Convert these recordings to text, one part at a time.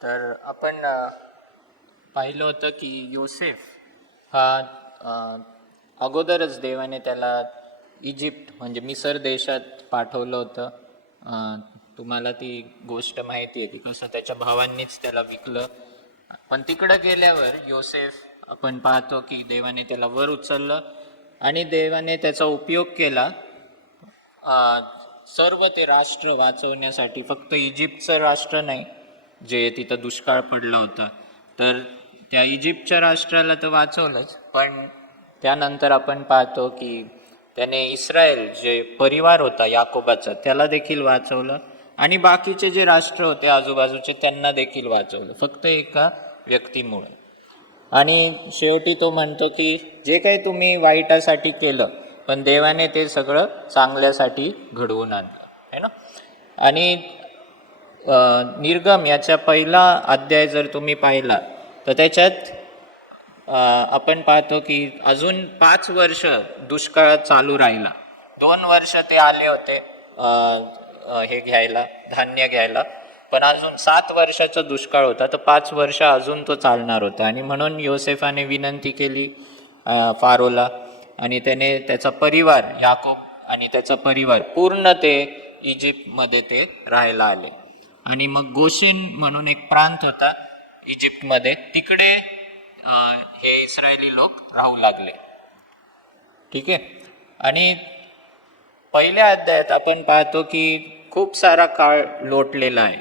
तर आपण पाहिलं होतं की योसेफ हा अगोदरच देवाने त्याला इजिप्त म्हणजे मिसर देशात पाठवलं होतं. तुम्हाला ती गोष्ट माहिती आहे की कसं त्याच्या भावांनीच त्याला विकलं. पण तिकडं गेल्यावर योसेफ आपण पाहतो की देवाने त्याला वर उचललं आणि देवाने त्याचा उपयोग केला सर्व ते राष्ट्र वाचवण्यासाठी. फक्त इजिप्तचं राष्ट्र नाही जे तिथं दुष्काळ पडला होता, तर त्या इजिप्तच्या राष्ट्राला तर वाचवलंच, पण त्यानंतर आपण पाहतो की त्याने इस्रायल जे परिवार होता याकोबाचा त्याला देखील वाचवलं आणि बाकीचे जे राष्ट्र होते आजूबाजूचे त्यांना देखील वाचवलं, फक्त एका व्यक्तीमुळे. आणि शेवटी तो म्हणतो की जे काही तुम्ही वाईटासाठी केलं पण देवाने ते सगळं चांगल्यासाठी घडवून आणलं, है ना. आणि निर्गम याचा पहिला अध्याय जर तुम्ही पाहिला तर त्याच्यात आपण पाहतो की अजून 5 वर्ष दुष्काळ चालू राहिला. 2 वर्ष ते आले होते हे घ्यायला, धान्य घ्यायला, पण अजून 7 वर्षाचा दुष्काळ होता, तर 5 वर्ष अजून तो चालणार होता. आणि म्हणून योसेफाने विनंती केली फारोला, आणि त्याने त्याचा परिवार याकोब आणि त्याचा परिवार पूर्ण ते इजिप्तमध्ये ते राहायला आले. आणि मग गोशेन म्हणून एक प्रांत होता इजिप्तमध्ये, तिकडे हे इस्रायली लोक राहू लागले. ठीक आहे. आणि पहिल्या अध्यायात आपण पाहतो की खूप सारा काळ लोटलेला आहे.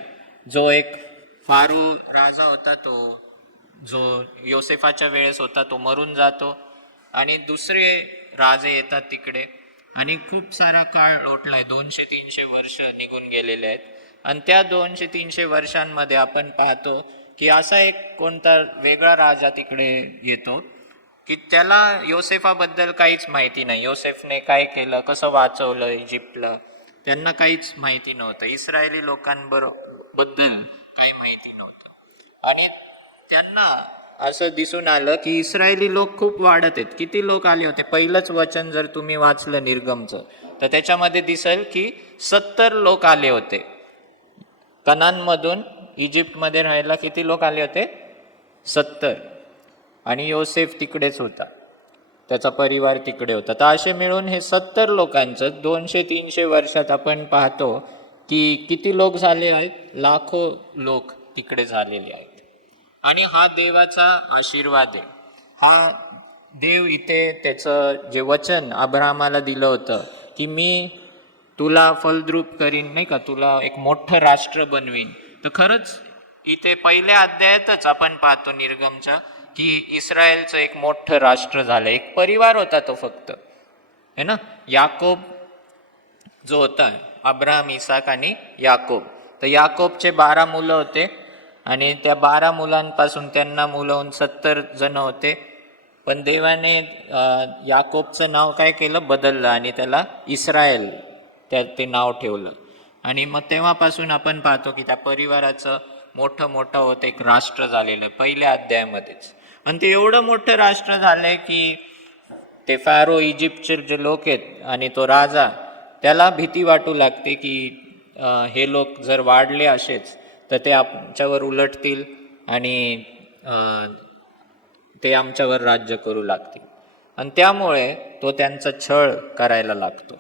जो एक फारो राजा होता, तो जो योसेफाच्या वेळेस होता तो मरून जातो आणि दुसरे राजे येतात तिकडे, आणि खूप सारा काळ लोटलाय. 200-300 वर्ष निघून गेलेले आहेत. आणि त्या 200-300 वर्षांमध्ये आपण पाहतो की असा एक कोणता वेगळा राजा तिकडे येतो की त्याला योसेफाबद्दल काहीच माहिती नाही. योसेफने काय केलं, कसं वाचवलं इजिप्तला, त्यांना काहीच माहिती नव्हतं. इस्रायली लोकांबद्दल काही माहिती नव्हतं. आणि त्यांना असं दिसून आलं की इस्रायली लोक खूप वाढत आहेत. किती लोक आले होते, पहिलंच वचन जर तुम्ही वाचलं निर्गमचं तर त्याच्यामध्ये दिसेल की 70 लोक आले होते. कनानमधून इजिप्तमध्ये राहायला किती लोक आले होते? 70. आणि योसेफ तिकडेच होता, त्याचा परिवार तिकडे होता. तर असे मिळून हे 70 लोकांचं 200-300 वर्षात आपण पाहतो की किती लोक झाले आहेत, लाखो लोक तिकडे झालेले आहेत. आणि हा देवाचा आशीर्वाद आहे. हा देव इथे त्याचं जे वचन अब्राहमाला दिलं होतं की मी तुला फलद्रूप करीन, नाही का, तुला एक मोठं राष्ट्र बनवीन, तर खरंच इथे पहिल्या अध्यायातच आपण पाहतो निर्गमच्या की इस्रायलचं एक मोठं राष्ट्र झालं. एक परिवार होता तो फक्त, है ना. याकोब जो होता, अब्राहम, इसाक आणि याकोब, तर याकोबचे 12 मुलं होते आणि त्या 12 मुलांपासून त्यांना मुलं होऊन 70 जण होते. पण देवाने याकोबचं नाव काय केलं, बदललं आणि त्याला इस्रायल ते नाव ठेवलं. आणि मग तेव्हापासून आपण पाहतो की त्या परिवाराचं मोठं होतं एक राष्ट्र झालेलं पहिल्या अध्यायामध्येच. आणि ते एवढं मोठं राष्ट्र झालंय की ते फॅरो इजिप्तचे जे लोक आहेत आणि तो राजा, त्याला भीती वाटू लागते की हे लोक जर वाढले असेच तर ते आमच्यावर उलटतील आणि ते आमच्यावर राज्य करू लागतील. आणि त्यामुळे तो त्यांचा छळ करायला लागतो.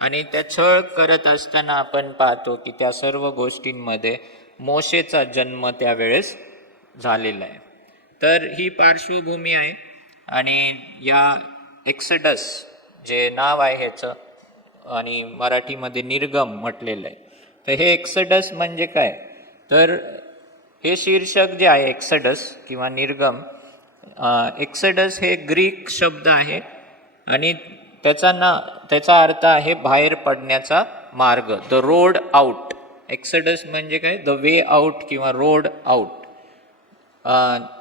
आणि त्या छळ करत असताना आपण पाहतो की त्या सर्व गोष्टींमध्ये मोशेचा जन्म त्यावेळेस झालेला आहे. तर ही पार्श्वभूमी आहे. आणि या एक्सडस जे नाव आहे ह्याचं, आणि मराठीमध्ये निर्गम म्हटलेलं आहे, तर हे एक्सडस म्हणजे काय, तर हे शीर्षक जे आहे एक्सडस किंवा निर्गम, एक्सडस हे ग्रीक शब्द आहे आणि त्याचा अर्थ आहे बाहेर पडण्याचा मार्ग, द रोड आउट. एक्सडस म्हणजे काय, द वे आउट किंवा रोड आउट.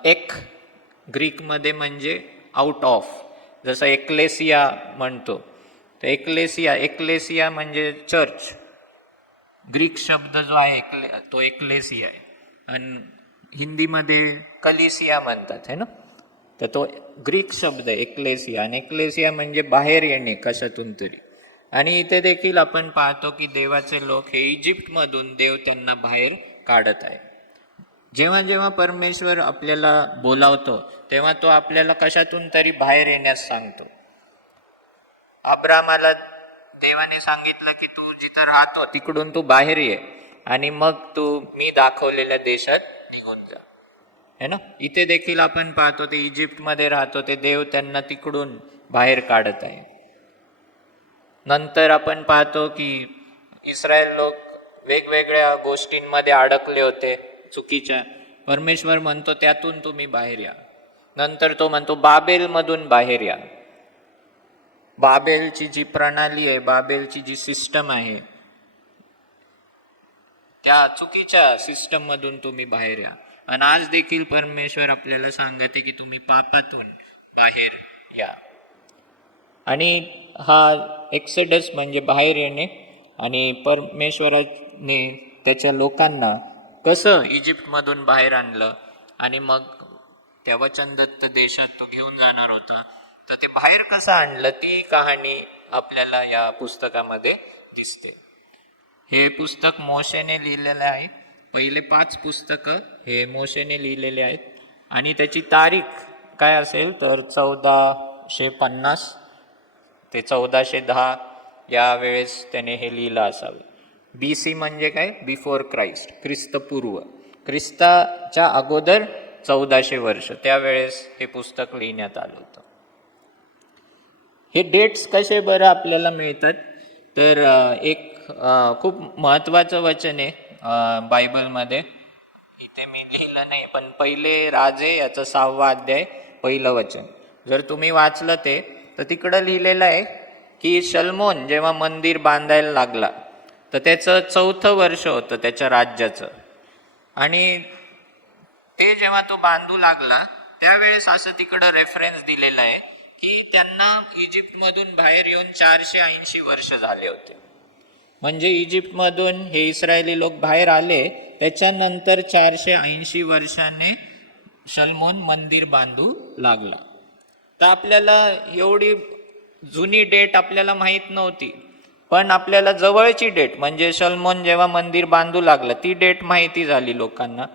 एक ग्रीकमध्ये म्हणजे आउट ऑफ, जसं एक्लेसिया म्हणतो, तर एक्लेसिया म्हणजे चर्च. ग्रीक शब्द जो आहे तो एक्लेसिया आहे. आणि हिंदीमध्ये कलिसिया म्हणतात, है ना. तर तो ग्रीक शब्द एक्लेसिया, आणि एक्लेसिया म्हणजे बाहेर येणे कशातून तरी. आणि इथे देखील आपण पाहतो की देवाचे लोक हे इजिप्तमधून देव त्यांना बाहेर काढत आहे. जेव्हा जेव्हा परमेश्वर आपल्याला बोलावतो तेव्हा तो आपल्याला कशातून तरी बाहेर येण्यास सांगतो. अब्रामाला देवाने सांगितलं की तू जिथं राहतो तिकडून तू बाहेर ये आणि मग तू मी दाखवलेल्या देशात निघून जा. है ना. इथे देखील आपण पाहतो ते इजिप्तमध्ये राहतो ते देव त्यांना तिकडून बाहेर काढत आहे. नंतर आपण पाहतो की इस्रायल लोक वेगवेगळ्या गोष्टींमध्ये अडकले होते चुकीच्या. परमेश्वर म्हणतो त्यातून तुम्ही बाहेर या. नंतर तो म्हणतो बाबेलमधून बाहेर या. बाबेलची जी प्रणाली आहे, बाबेलची जी सिस्टम आहे, त्या चुकीच्या सिस्टम मधून तुम्ही बाहेर या. आणि आज देखील परमेश्वर आपल्याला सांगते की तुम्ही पापातून बाहेर या. आणि हा एक्सेडस म्हणजे बाहेर येणे. आणि परमेश्वराने त्याच्या लोकांना कसं इजिप्तमधून बाहेर आणलं आणि मग त्या वचनदत्त देशात तो घेऊन जाणार होता, तर ते बाहेर कसं आणलं ती कहाणी आपल्याला या पुस्तकामध्ये दिसते. हे पुस्तक मोशेने लिहिलेलं आहे. पहिले 5 पुस्तकं हे मोशेने लिहिलेले आहेत. आणि त्याची तारीख काय असेल तर 1450 ते 1410 या वेळेस त्याने हे लिहिलं असावं. BC म्हणजे काय, बिफोर क्राइस्ट, ख्रिस्तपूर्व, ख्रिस्ताच्या अगोदर 1400 वर्ष त्यावेळेस हे पुस्तक लिहिण्यात आलं होतं. हे डेट्स कसे बरं आपल्याला मिळतात तर एक खूप महत्त्वाचं वचन आहे बायबलमध्ये. इथे मी लिहिलं नाही पण पहिले राजे याचं 6वा अध्याय 1लं वचन जर तुम्ही वाचलं ते तर तिकडं लिहिलेलं आहे की शल्मोन जेव्हा मंदिर बांधायला लागला तर त्याचं 4थं वर्ष होतं त्याच्या राज्याचं. आणि ते जेव्हा तो बांधू लागला त्यावेळेस असं तिकडं रेफरन्स दिलेलं आहे की त्यांना इजिप्तमधून बाहेर येऊन 480 वर्ष झाले होते. म्हणजे इजिप्तमधून हे इस्रायली लोक बाहेर आले त्याच्यानंतर 480 वर्षाने शल्मोन मंदिर बांधू लागला. तर आपल्याला एवढी जुनी डेट आपल्याला माहीत नव्हती, पण आपल्याला जवळची डेट म्हणजे शल्मोन जेव्हा मंदिर बांधू लागलं ती डेट माहिती झाली लोकांना.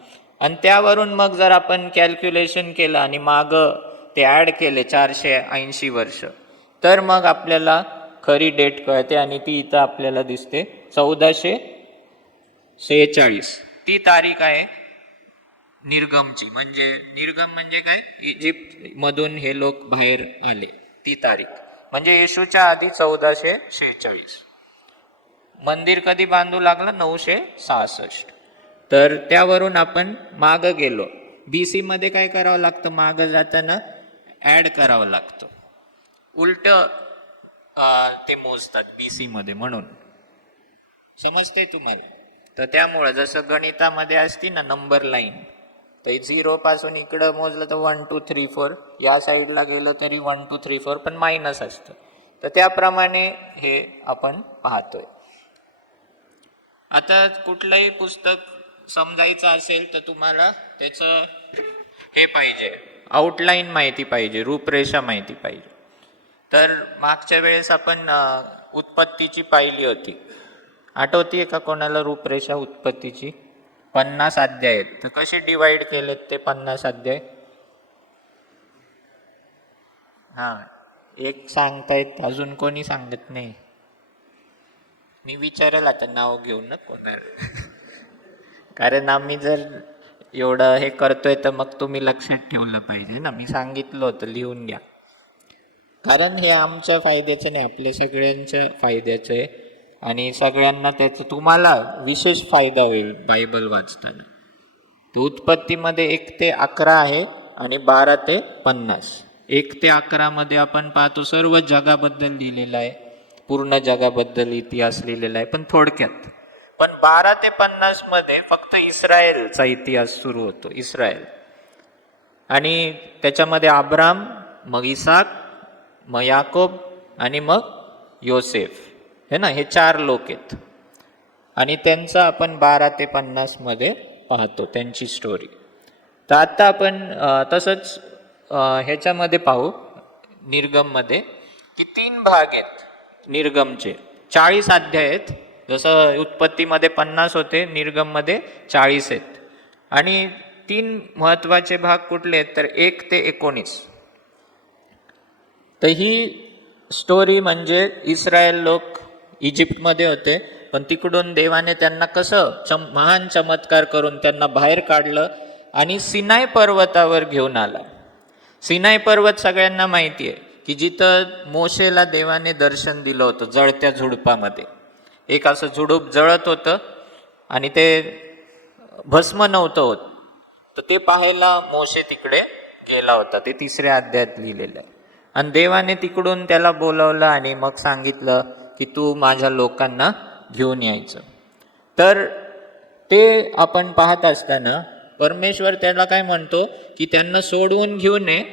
आणि त्यावरून मग जर आपण कॅल्क्युलेशन केलं आणि मागं ते ॲड केले 480 वर्ष तर मग आपल्याला खरी डेट कळते. आणि ती इथं आपल्याला दिसते 1446. ती तारीख आहे निर्गमची. म्हणजे निर्गम म्हणजे काय, इजिप्त मधून हे लोक बाहेर आले ती तारीख. म्हणजे येशूच्या आधी 1446. मंदिर कधी बांधू लागलं 966. तर त्यावरून आपण मागं गेलो. BC मध्ये काय करावं लागतं, मागं जाताना ऍड करावं लागतं. उलट ते मोजतात BC मध्ये, म्हणून समजते तुम्हाला. तर त्यामुळं जसं गणितामध्ये असती ना नंबर लाईन, तर 0 पासून इकडं मोजलं तर 1 2 3 4, या साईडला गेलो तरी 1 2 3 4 पण मायनस असतं. तर त्याप्रमाणे हे आपण पाहतोय. आता कुठलंही पुस्तक समजायचं असेल तर तुम्हाला त्याचं हे पाहिजे, आउटलाईन माहिती पाहिजे, रूपरेषा माहिती पाहिजे. तर मागच्या वेळेस आपण उत्पत्तीची पाहिली होती, आठवतीये का कोणाला रूपरेषा उत्पत्तीची? 50 अध्याय आहेत. तर कसे डिवाइड केलेत ते 50 अध्याय? एक सांगतायत, अजून कोणी सांगत नाही. मी विचारेल आता, नाव घेऊन ना कोणाला. कारण आम्ही जर एवढं हे करतोय तर मग तुम्ही लक्षात ठेवलं पाहिजे ना. मी सांगितलं होतं लिहून घ्या, कारण हे आमच्या फायद्याचं नाही, आपल्या सगळ्यांच्या फायद्याचं आहे. आणि सगळ्यांना त्याचा तुम्हाला विशेष फायदा होईल बायबल वाचताना. तर उत्पत्तीमध्ये 1 ते 11 आहे आणि 12 ते 50. 1 ते 11 मध्ये आपण पाहतो सर्व जगाबद्दल लिहिलेलं आहे, पूर्ण जगाबद्दल इतिहास लिहिलेला आहे पण थोडक्यात. पण 12 ते 50 मध्ये फक्त इस्रायलचा इतिहास सुरू होतो, इस्रायल. आणि त्याच्यामध्ये अब्राम, मग इसाक, मग याकोब आणि मग योसेफ, हे ना, हे 4 लोक आहेत. आणि त्यांचं आपण 12 ते 50 मध्ये पाहतो त्यांची स्टोरी. तर आता आपण तसंच ह्याच्यामध्ये पाहू निर्गममध्ये की 3 भाग आहेत निर्गमचे. 40 अध्याय आहेत. जसं उत्पत्तीमध्ये 50 होते, निर्गममध्ये 40 आहेत. आणि तीन महत्वाचे भाग कुठले आहेत तर 1 ते 19. तर ही स्टोरी म्हणजे इस्रायल लोक इजिप्तमध्ये होते, पण तिकडून देवाने त्यांना कसं महान चमत्कार करून त्यांना बाहेर काढलं आणि सिनाई पर्वतावर घेऊन आला. सिनाई पर्वत सगळ्यांना माहिती आहे की जिथं मोशेला देवाने दर्शन दिलं होतं जळत्या झुडपामध्ये. एक असं झुडूप जळत होतं आणि ते भस्म नव्हतं होत, तर ते पाहायला मोशे तिकडे गेला होता. ते 3ऱ्या अध्यायात लिहिलेलं आहे. आणि देवाने तिकडून त्याला बोलवलं आणि मग सांगितलं की तू माझ्या लोकांना घेऊन यायचं. तर ते आपण पाहत असताना परमेश्वर त्याला काय म्हणतो की त्यांना सोडवून घेऊन ये.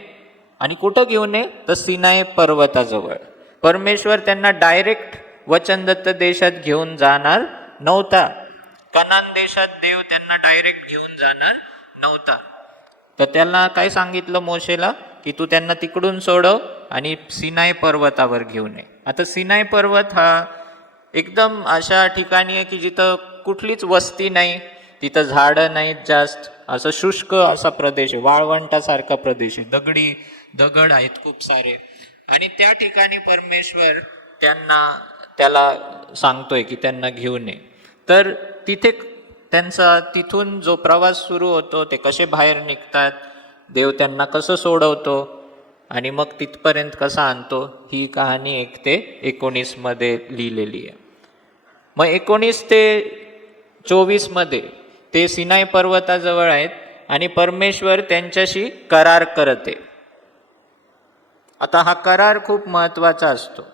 आणि कुठं घेऊन ये तर सिनाई पर्वताजवळ. परमेश्वर त्यांना डायरेक्ट वचनदत्त देशात घेऊन जाणार नव्हता. कनान देशात देव त्यांना डायरेक्ट घेऊन जाणार नव्हता. तर त्याला काय सांगितलं मोशेला की तू त्यांना तिकडून सोडव आणि सिनाई पर्वतावर घेऊन ये. आता सिनाई पर्वत हा एकदम अशा ठिकाणी आहे की जिथं कुठलीच वस्ती नाही, तिथं झाडं नाहीत जास्त, असं शुष्क असा प्रदेश आहे, वाळवंटासारखा प्रदेश आहे, दगड आहेत खूप सारे. आणि त्या ठिकाणी परमेश्वर त्याला सांगतोय की त्यांना घेऊन ये. तर तिथे त्यांचा तिथून जो प्रवास सुरू होतो, ते कसे बाहेर निघतात, देव त्यांना कसं सोडवतो आणि मग तिथपर्यंत कसं आणतो, ही कहाणी 1 ते 19 मध्ये लिहिलेली आहे. मग 19 ते 24 मध्ये ते सिनाई पर्वताजवळ आहेत आणि परमेश्वर त्यांच्याशी करार करते. आता हा करार खूप महत्वाचा असतो.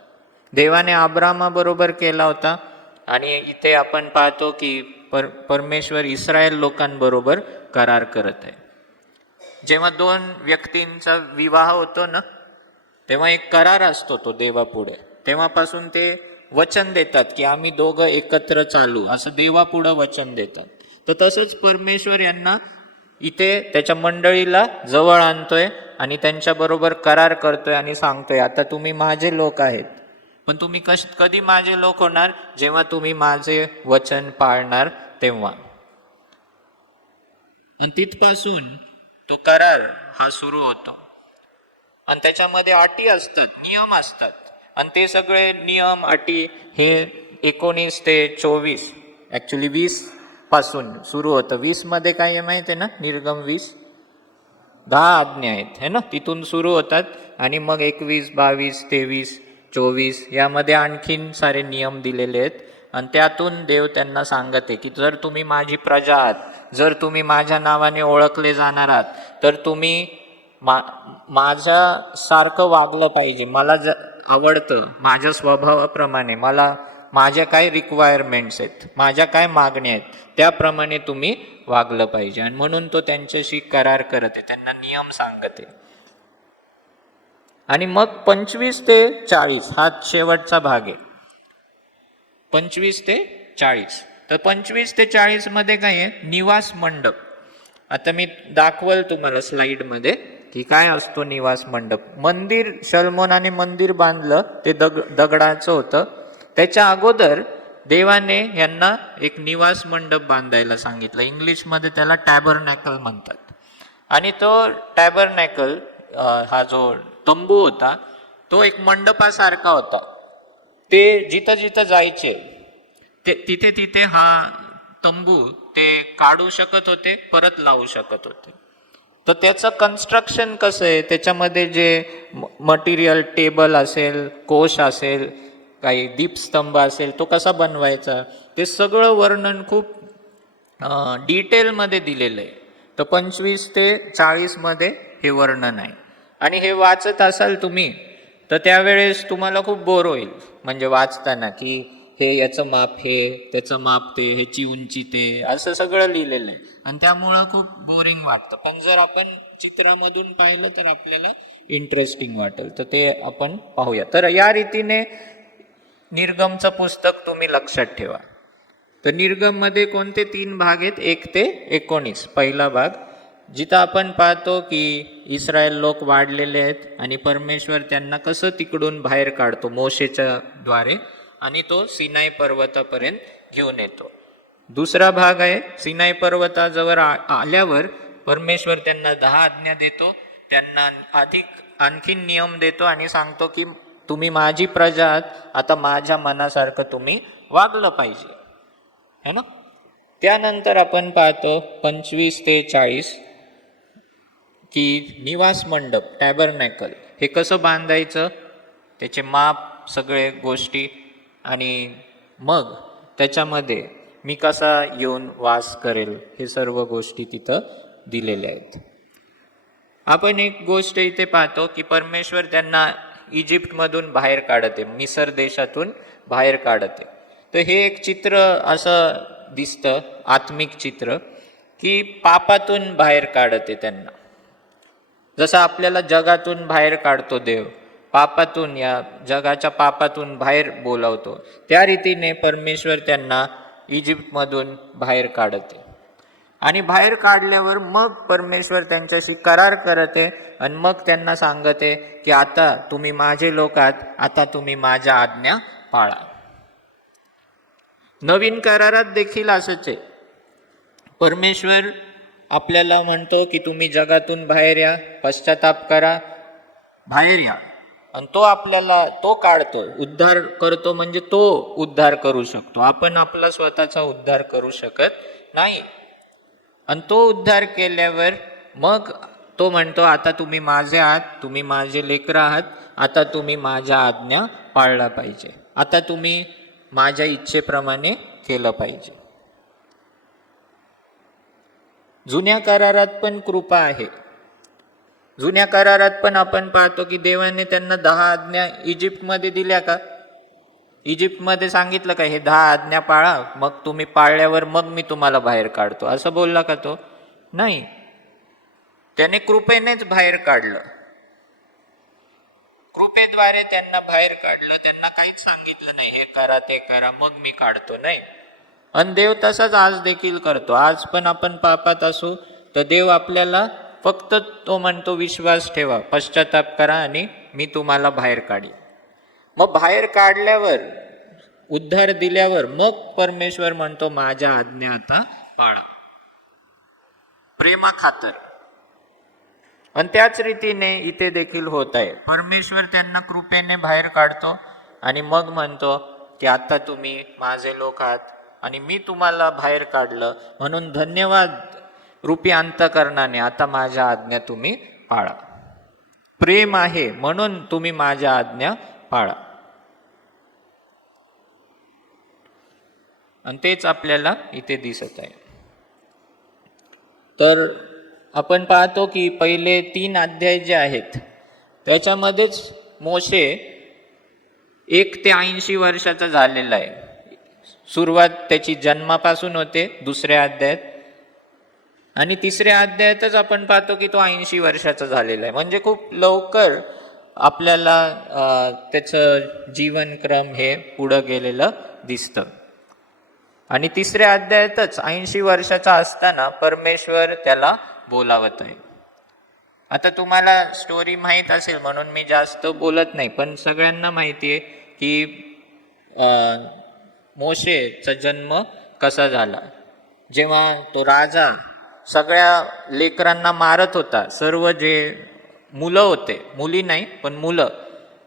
देवाने अब्रामाबरोबर केला होता आणि इथे आपण पाहतो की परमेश्वर इस्रायल लोकांबरोबर करार करत आहे. जेव्हा 2 व्यक्तींचा विवाह होतो ना, तेव्हा एक करार असतो तो देवापुढे. तेव्हापासून ते वचन देतात की आम्ही दोघं एकत्र चालू, असं देवापुढं वचन देतात. तर तसंच परमेश्वर यांना इथे त्याच्या मंडळीला जवळ आणतोय आणि त्यांच्याबरोबर करार करतोय आणि सांगतोय आता तुम्ही माझे लोक आहेत. पण तुम्ही कधी माझे लोक होणार, जेव्हा तुम्ही माझे वचन पाळणार तेव्हा. आणि तिथपासून तो करार हा सुरू होतो आणि त्याच्यामध्ये अटी असतात, नियम असतात. आणि ते सगळे नियम अटी हे 19 ते 24 ॲक्च्युली 20 पासून सुरू होतं. 20 मध्ये काय आहे माहिती आहे ना, निर्गम 20 10 आज्ञा आहेत है ना, तिथून सुरू होतात. आणि मग 21, 22, 23, 24 यामध्ये आणखीन सारे नियम दिलेले आहेत. आणि त्यातून देव त्यांना सांगत आहे की जर तुम्ही माझी प्रजा आहात, जर तुम्ही माझ्या नावाने ओळखले जाणार आहात, तर तुम्ही माझ्यासारखं वागलं पाहिजे. मला आवडतं, माझ्या स्वभावाप्रमाणे मला माझ्या काय रिक्वायरमेंट्स आहेत, माझ्या काय मागण्या आहेत, त्याप्रमाणे तुम्ही वागलं पाहिजे. आणि म्हणून तो त्यांच्याशी करार करत आहे, त्यांना नियम सांगत आहे. आणि मग 25 ते 40 हा शेवटचा भाग आहे. 25 ते 40. तर 25 ते 40 मध्ये काय आहे, निवास मंडप. आता मी दाखवल तुम्हाला स्लाइडमध्ये की काय असतो निवास मंडप. मंदिर शलोमोनाने मंदिर बांधलं ते दगडाचं होतं. त्याच्या अगोदर देवाने यांना एक निवास मंडप बांधायला सांगितलं. इंग्लिशमध्ये त्याला टॅबरनॅकल म्हणतात. आणि तो टॅबरनॅकल हा जो तंबू होता तो एक मंडपासारखा होता. ते जिथं जिथं जायचे तिथे तिथे हा तंबू ते काढू शकत होते, परत लावू शकत होते. तर त्याचं कन्स्ट्रक्शन कसं आहे, त्याच्यामध्ये जे मटेरियल टेबल असेल, कोश असेल, काही दीपस्तंभ असेल, तो कसा बनवायचा, ते सगळं वर्णन खूप डिटेलमध्ये दिलेलं आहे. तर 25 ते 40 मध्ये हे वर्णन आहे. आणि हे वाचत असाल तुम्ही तर त्यावेळेस तुम्हाला खूप बोर होईल, म्हणजे वाचताना की हे याचं माप हे, त्याचं माप ते, ह्याची उंची ते, असं सगळं लिहिलेलं आहे. आणि त्यामुळं खूप बोरिंग वाटतं. पण जर आपण चित्रामधून पाहिलं तर आपल्याला इंटरेस्टिंग वाटेल. तर ते आपण पाहूया. तर या रीतीने निर्गमचं पुस्तक तुम्ही लक्षात ठेवा. तर निर्गम मध्ये कोणते 3 भाग आहेत, 1 ते 19. पहिला भाग जिथं आपण पाहतो की इस्रायल लोक वाढलेले आहेत आणि परमेश्वर त्यांना कसं तिकडून बाहेर काढतो मोशेच्या द्वारे आणि तो सिनाई पर्वतापर्यंत घेऊन येतो. दुसरा भाग आहे सिनाई पर्वताजवळ आल्यावर परमेश्वर त्यांना 10 आज्ञा देतो, त्यांना आणखीन नियम देतो आणि सांगतो की तुम्ही माझी प्रजा आहात, आता माझ्या मनासारखं तुम्ही वागलं पाहिजे, है ना. त्यानंतर आपण पाहतो 25 ते 40 की निवास मंडप, टॅबरनॅकल, हे कसं बांधायचं, त्याचे माप, सगळे गोष्टी, आणि मग त्याच्यामध्ये मी कसा येऊन वास करेल, हे सर्व गोष्टी तिथं दिलेल्या आहेत. आपण एक गोष्ट इथे पाहतो की परमेश्वर त्यांना इजिप्तमधून बाहेर काढते, मिसर देशातून बाहेर काढते. तर हे एक चित्र असं दिसतं, आत्मिक चित्र, की पापातून बाहेर काढते त्यांना. जसं आपल्याला जगातून बाहेर काढतो देव, पापातून, या जगाच्या पापातून बाहेर बोलावतो, त्या रीतीने परमेश्वर त्यांना इजिप्तमधून बाहेर काढते. आणि बाहेर काढल्यावर मग परमेश्वर त्यांच्याशी करार करते आणि मग त्यांना सांगते की आता तुम्ही माझे लोक आहात, आता तुम्ही माझ्या आज्ञा पाळा. नवीन करारात देखील असंच आहे. परमेश्वर आपल्याला म्हणतो की तुम्ही जगातून बाहेर या, पश्चाताप करा, बाहेर या. आणि तो आपल्याला तो काढतो, उद्धार करतो, म्हणजे तो उद्धार करू शकतो. आपण आपला स्वतःचा उद्धार करू शकत नाही. आणि तो उद्धार केल्यावर मग तो म्हणतो आता तुम्ही माझे आहात, तुम्ही माझे लेकरं आहात, आता तुम्ही माझ्या आज्ञा पाळला पाहिजे, आता तुम्ही माझ्या इच्छेप्रमाणे केलं पाहिजे. जुन्या करारात पण कृपा आहे. जुन्या करारात पण आपण पाहतो की देवाने त्यांना 10 आज्ञा इजिप्तमध्ये दिल्या का? इजिप्तमध्ये सांगितलं का हे 10 आज्ञा पाळा, मग तुम्ही पाळल्यावर मग मी तुम्हाला बाहेर काढतो, असं बोलला का तो? नाही. त्याने कृपेनेच बाहेर काढलं, कृपेद्वारे त्यांना बाहेर काढलं. त्यांना काहीच सांगितलं नाही हे करा ते करा मग मी काढतो, नाही. आणि देव तसाच आज देखील करतो. आज पण आपण पापात असू तर देव आपल्याला फक्त तो म्हणतो विश्वास ठेवा, पश्चाताप करा आणि मी तुम्हाला बाहेर काढीन. मग बाहेर काढल्यावर, उद्धार दिल्यावर मग परमेश्वर म्हणतो माझ्या आज्ञा आता पाळा, प्रेमा खातर. आणि त्याच रीतीने इथे देखील होत आहे. परमेश्वर त्यांना कृपेने बाहेर काढतो आणि मग म्हणतो की आता तुम्ही माझे लोक आहात आणि मी तुम्हाला बाहेर काढलं म्हणून धन्यवाद रूपी अंतःकरणाने आता माझ्या आज्ञा तुम्ही पाळा. प्रेम आहे म्हणून तुम्ही माझ्या आज्ञा पाळा. आणि तेच आपल्याला इथे दिसत आहे. तर आपण पाहतो की पहिले 3 अध्याय जे आहेत त्याच्यामध्येच मोशे 1 ते 80 वर्षाचा झालेला आहे. सुरुवात त्याची जन्मापासून होते 2ऱ्या अध्यायात, आणि 3ऱ्या अध्यायातच आपण पाहतो की तो 80 वर्षाचा झालेला आहे. म्हणजे खूप लवकर आपल्याला त्याचं जीवनक्रम हे पुढं गेलेलं दिसतं. आणि 3ऱ्या अध्यायातच 80 वर्षाचा असताना परमेश्वर त्याला बोलावत आहे. आता तुम्हाला स्टोरी माहीत असेल म्हणून मी जास्त बोलत नाही, पण सगळ्यांना माहिती आहे की मोशेचा जन्म कसा झाला. जेव्हा तो राजा सगळ्या लेकरांना मारत होता, सर्व जे मुलं होते, मुली नाही पण मुलं,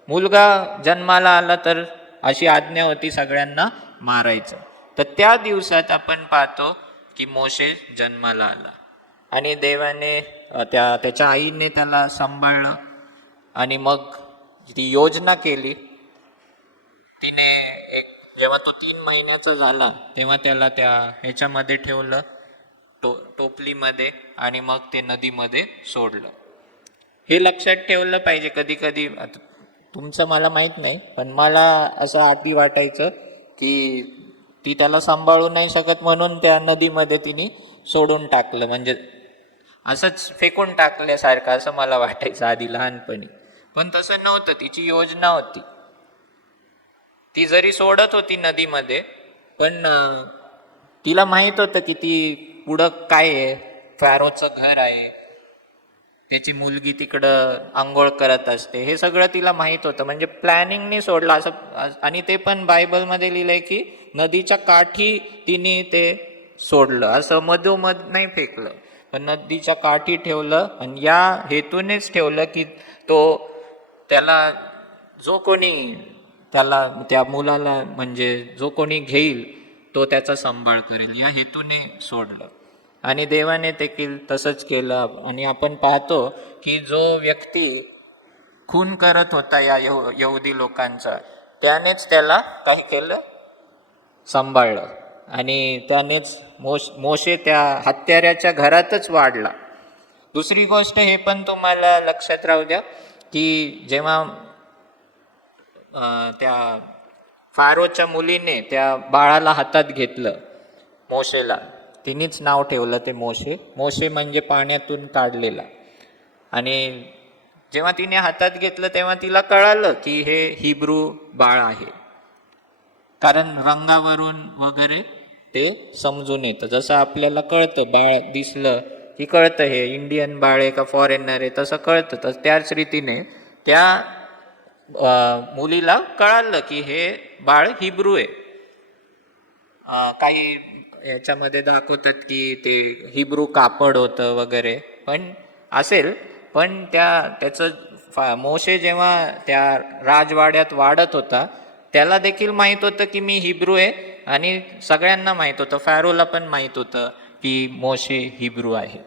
मुलगा जन्माला आला तर अशी आज्ञा होती सगळ्यांना मारायचं. तर त्या दिवसात आपण पाहतो की मोशे जन्माला आला आणि देवाने त्याच्या आईने त्याला सांभाळलं आणि मग ती योजना केली. तिने जेव्हा तो 3 महिन्याचा झाला तेव्हा त्याला त्या ह्याच्यामध्ये ठेवलं, टोपलीमध्ये, आणि मग ते नदीमध्ये सोडलं. हे लक्षात ठेवलं पाहिजे. कधी कधी तुमचं मला माहीत नाही, पण मला असं आधी वाटायचं की ती त्याला सांभाळू नाही शकत म्हणून त्या नदीमध्ये तिने सोडून टाकलं, म्हणजे असंच फेकून टाकल्यासारखं असं मला वाटायचं आधी लहानपणी. पण तसं नव्हतं, तिची योजना होती. ती जरी सोडत होती नदीमध्ये पण तिला माहीत होतं की ती पुढं काय आहे, फॅरोचं घर आहे, त्याची मुलगी तिकडं आंघोळ करत असते, हे सगळं तिला माहीत होतं. म्हणजे प्लॅनिंगने सोडलं असं. आणि ते पण बायबलमध्ये लिहिलंय की नदीच्या काठी तिने ते सोडलं, असं मधोमध नाही फेकलं. पण नदीच्या काठी ठेवलं आणि या हेतूनेच ठेवलं की तो त्याला जो कोणी त्याला त्या मुलाला म्हणजे जो कोणी घेईल तो त्याचा सांभाळ करेल या हेतूने सोडलं. आणि देवाने देखील तसंच केलं. आणि आपण पाहतो की जो व्यक्ती खून करत होता या यहुदी लोकांचा, त्यानेच त्याला काही केलं, सांभाळलं. आणि त्यानेच मोशे त्या हत्याऱ्याच्या घरातच वाढला. दुसरी गोष्ट हे पण तुम्हाला लक्षात राहू द्या की जेव्हा त्या फारोच्या मुलीने त्या बाळाला हातात घेतलं, मोशेला, तिनेच नाव ठेवलं ते मोशे. मोशे म्हणजे पाण्यातून काढलेला. आणि जेव्हा तिने हातात घेतलं तेव्हा तिला कळालं की हे हिब्रू बाळ आहे, कारण रंगावरून वगैरे ते समजून येतं. जसं आपल्याला कळतं, बाळ दिसलं की कळतं हे इंडियन बाळ आहे का फॉरेनर आहे, तसं कळतं. तर त्याच रीतीने त्या मुलीला कळालं की हे बाळ हिब्रू आहे. काही याच्यामध्ये दाखवतात की ते हिब्रू कापड होतं वगैरे, पण असेल. पण त्याचं मोशे जेव्हा त्या राजवाड्यात वाढत होता त्याला देखील माहीत होतं की मी हिब्रू आहे. आणि सगळ्यांना माहीत होतं, फॅरोला पण माहीत होतं की मोशे हिब्रू आहे.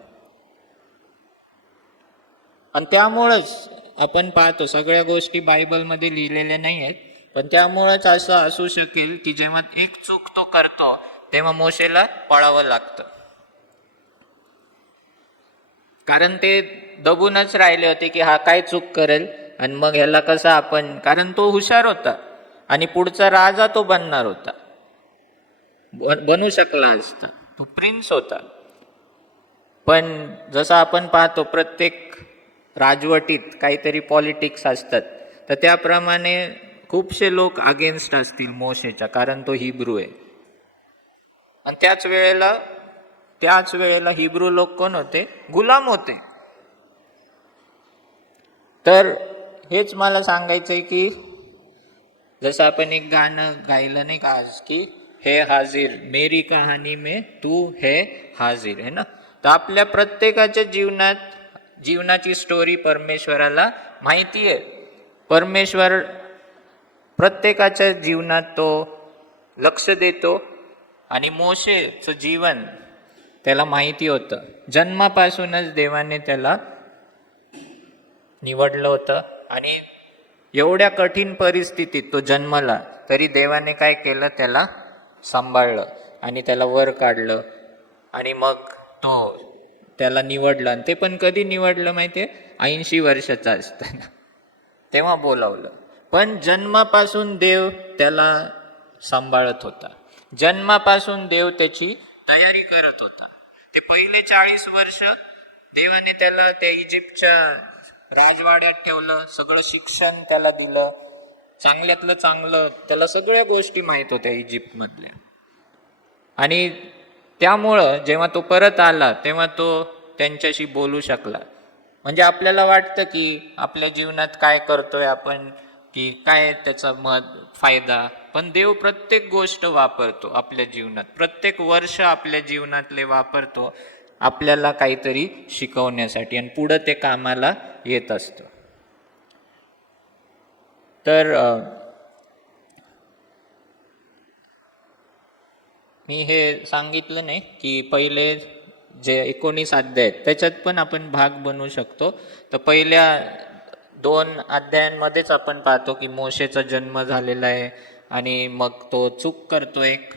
आणि त्यामुळंच आपण पाहतो, सगळ्या गोष्टी बायबलमध्ये लिहिलेल्या नाही आहेत, पण त्यामुळंच असं असू शकेल की जेव्हा एक चूक तो करतो तेव्हा मोशेला पळावं लागतं. कारण ते दबूनच राहिले होते की हा काय चूक करेल आणि मग ह्याला कसं आपण, कारण तो हुशार होता आणि पुढचा राजा तो बनणार होता, बनू शकला असता, तो प्रिन्स होता. पण जसं आपण पाहतो प्रत्येक राजवटीत काहीतरी पॉलिटिक्स असतात, तर त्याप्रमाणे खूपसे लोक अगेन्स्ट असतील मोशेच्या, कारण तो हिब्रू आहे. आणि त्याच वेळेला हिब्रू लोक कोण होते? गुलाम होते. तर हेच मला सांगायचंय की जसं आपण एक गाणं गायलं नाही का आज, की हे हाजीर मेरी कहाणी में तू है हाजीर, है ना. तर आपल्या प्रत्येकाच्या जीवनाची स्टोरी परमेश्वराला माहिती आहे. परमेश्वर प्रत्येकाच्या जीवनात तो लक्ष देतो. आणि मोशेचं जीवन त्याला माहिती होतं. जन्मापासूनच देवाने त्याला निवडलं होतं. आणि एवढ्या कठीण परिस्थितीत तो जन्मला तरी देवाने काय केलं, त्याला सांभाळलं आणि त्याला वर काढलं. आणि मग तो त्याला निवडलं. आणि ते पण कधी निवडलं माहितीये? 80 वर्षाचा असताना तेव्हा बोलावलं. पण जन्मापासून देव त्याला सांभाळत होता. जन्मापासून देव त्याची तयारी करत होता. ते पहिले 40 वर्ष देवाने त्याला त्या इजिप्तच्या राजवाड्यात ठेवलं, सगळं शिक्षण त्याला दिलं, चांगल्यातलं चांगलं, त्याला सगळ्या गोष्टी माहीत होत्या इजिप्तमधल्या. आणि त्यामुळं जेव्हा तो परत आला तेव्हा तो त्यांच्याशी बोलू शकला. म्हणजे आपल्याला वाटतं की आपल्या जीवनात काय करतोय आपण, की काय त्याचा फायदा, पण देव प्रत्येक गोष्ट वापरतो आपल्या जीवनात, प्रत्येक वर्ष आपल्या जीवनातले वापरतो आपल्याला काहीतरी शिकवण्यासाठी, आणि पुढं ते कामाला येत असतं. तर मी हे सांगितलं नाही की पहिले जे 19 अध्याय आहेत त्याच्यात पण आपण भाग बनवू शकतो. तर पहिल्या 2 अध्यायांमध्येच आपण पाहतो की मोशेचा जन्म झालेला आहे. आणि मग तो चूक करतो एक.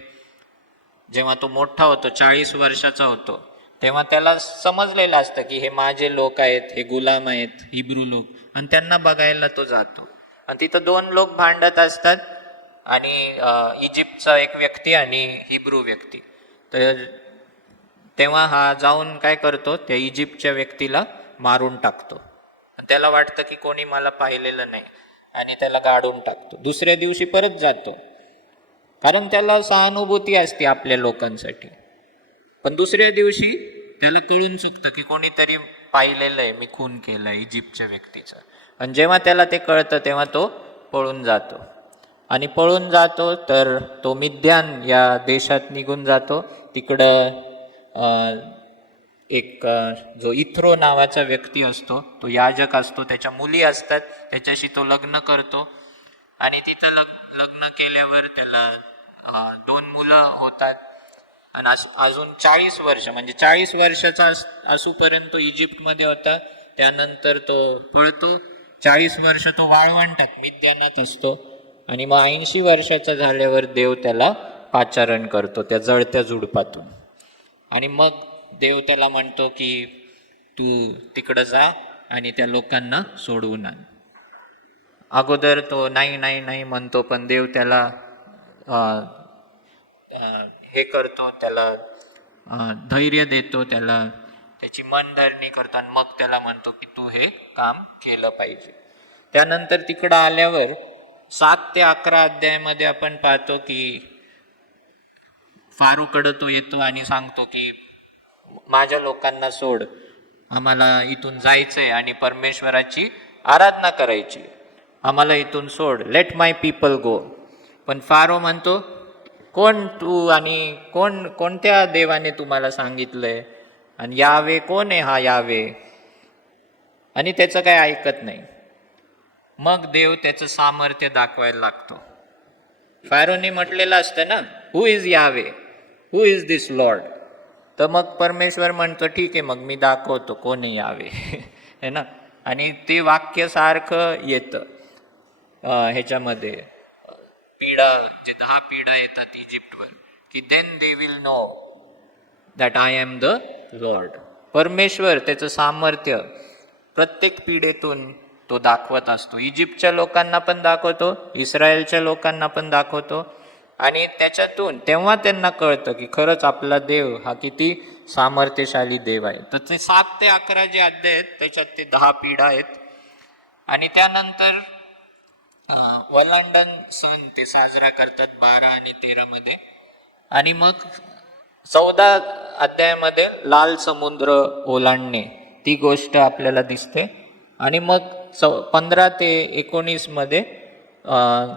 जेव्हा तो मोठा होतो, 40 वर्षाचा होतो, तेव्हा त्याला समजलेलं असतं की हे माझे लोक आहेत, हे गुलाम आहेत, हिब्रू लोक. आणि त्यांना बघायला तो जातो. आणि तिथं 2 लोक भांडत असतात, आणि इजिप्तचा एक व्यक्ती आणि हिब्रू व्यक्ती. तर तेव्हा हा जाऊन काय करतो, त्या इजिप्तच्या व्यक्तीला मारून टाकतो. त्याला वाटतं की कोणी मला पाहिलेलं नाही, आणि त्याला गाडून टाकतो. दुसऱ्या दिवशी परत जातो, कारण त्याला सहानुभूती असते आपल्या लोकांसाठी. पण दुसऱ्या दिवशी त्याला कळून चुकतं की कोणीतरी पाहिलेलं आहे, मी खून केलाय इजिप्तच्या व्यक्तीचा. आणि जेव्हा त्याला ते कळतं तेव्हा तो पळून जातो. आणि पळून जातो तर तो मिद्यान या देशात निघून जातो. तिकडं एक जो इथ्रो नावाचा व्यक्ती असतो, तो याजक असतो, त्याच्या मुली असतात, त्याच्याशी तो लग्न करतो आणि तिथं लग्न केल्यावर त्याला 2 मुलं होतात. आणि अजून 40 वर्ष, म्हणजे 40 वर्षाचा असूपर्यंत तो इजिप्तमध्ये होता. त्यानंतर तो पळतो, 40 वर्ष तो वाळवंटात मिद्यानात असतो आणि मग 80 वर्षाचा झाल्यावर देव त्याला पाचारण करतो त्या जळत्या झुडपातून. आणि मग देव त्याला म्हणतो की तू तिकडं जा आणि त्या लोकांना सोडवून आण. अगोदर तो नाही नाही नाही म्हणतो, पण देव त्याला हे करतो, त्याला धैर्य देतो, त्याला त्याची मनधरणी करतो आणि मग त्याला म्हणतो की तू हे काम केलं पाहिजे. त्यानंतर तिकडं आल्यावर 7 ते 11 अध्यायामध्ये आपण पाहतो की फारूकडं तो येतो आणि सांगतो की माझ्या लोकांना सोड, आम्हाला इथून जायचंय आणि परमेश्वराची आराधना करायची, आम्हाला इथून सोड, लेट माय पीपल गो. पण फारो म्हणतो कोण तू आणि कोणत्या देवाने तुम्हाला सांगितलंय, आणि यावे कोण आहे हा यावे, आणि त्याचं काय ऐकत नाही. मग देव त्याचं सामर्थ्य दाखवायला लागतो. फारोने म्हटलेलं असतं ना, हु इज यावे, हु इज दिस लॉर्ड. तर मग परमेश्वर म्हणतो ठीक आहे, मग मी दाखवतो कोण आहे यावे है ना. आणि ते वाक्य सारखं येतं ह्याच्यामध्ये, पीडा जे 10 पीडा येतात इजिप्तवर, की then they will know that I am the lord. परमेश्वर त्याचं सामर्थ्य प्रत्येक पिढीतून तो दाखवत असतो. इजिप्तच्या लोकांना पण दाखवतो, इस्रायलच्या लोकांना पण दाखवतो, आणि त्याच्यातून तेव्हा त्यांना कळतं की खरंच आपला देव हा किती सामर्थ्यशाली देव आहे. तर ते 7 ते 11 जे अध्याय आहेत त्याच्यात ते 10 पीडा आहेत. आणि त्यानंतर वलांडण सण ते साजरा करतात 12 आणि 13 मध्ये. आणि मग 14 अध्यायामध्ये लाल समुद्र ओलांडणे ती गोष्ट आपल्याला दिसते. आणि मग 15 ते 19 मध्ये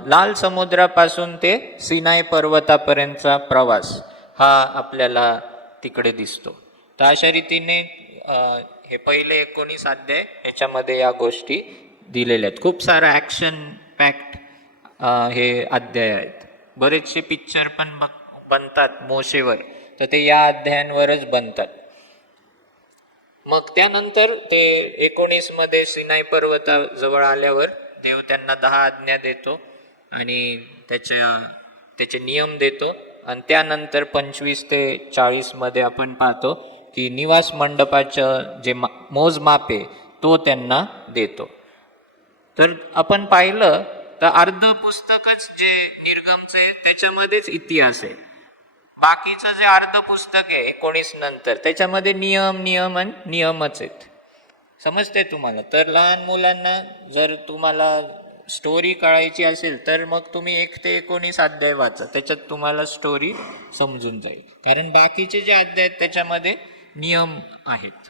लाल समुद्रापासून ते सिनाई पर्वतापर्यंतचा प्रवास हा आपल्याला तिकडे दिसतो. तर अशा रीतीने हे पहिले 19 अध्याय ह्याच्यामध्ये या गोष्टी दिलेल्या आहेत. खूप सारं ॲक्शन पॅक्ट हे अध्याय आहेत. बरेचसे पिक्चर पण बनतात मोशेवर, तर ते या अध्यायांवरच बनतात. मग त्यानंतर ते 19 मध्ये सिनाई पर्वताजवळ आल्यावर देव त्यांना 10 आज्ञा देतो आणि त्याचे नियम देतो. आणि त्यानंतर 25 ते 40 मध्ये आपण पाहतो की निवास मंडपाचं जे मोजमाप आहे तो त्यांना देतो. तर आपण पाहिलं तर अर्ध पुस्तकच जे निर्गमचं आहे त्याच्यामध्येच इतिहास आहे. बाकीचं जे अर्ध पुस्तक आहे 19 नंतर त्याच्यामध्ये नियमच आहेत. समजते तुम्हाला? तर लहान मुलांना जर तुम्हाला स्टोरी कळायची असेल तर मग तुम्ही 1 ते 19 अध्याय वाचा, त्याच्यात तुम्हाला स्टोरी समजून जाईल. कारण बाकीचे जे अध्याय आहेत त्याच्यामध्ये नियम आहेत.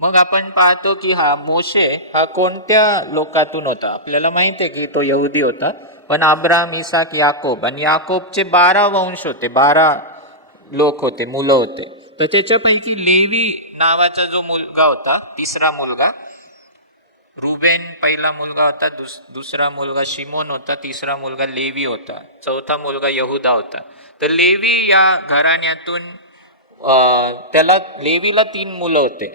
मग आपण पाहतो की हा मोशे हा कोणत्या लोकातून होता. आपल्याला माहिती आहे की तो यहुदी होता, पण अब्राम, इसाक, याकोब, आणि याकोबचे 12 वंश होते, 12 लोक होते, मुलं होते. तर त्याच्यापैकी लेवी नावाचा जो मुलगा होता, तिसरा मुलगा, रुबेन पहिला मुलगा होता, दुसरा मुलगा शिमोन होता, तिसरा मुलगा लेवी होता, चौथा मुलगा यहुदा होता. तर लेवी या घराण्यातून त्याला लेवीला 3 मुलं होते,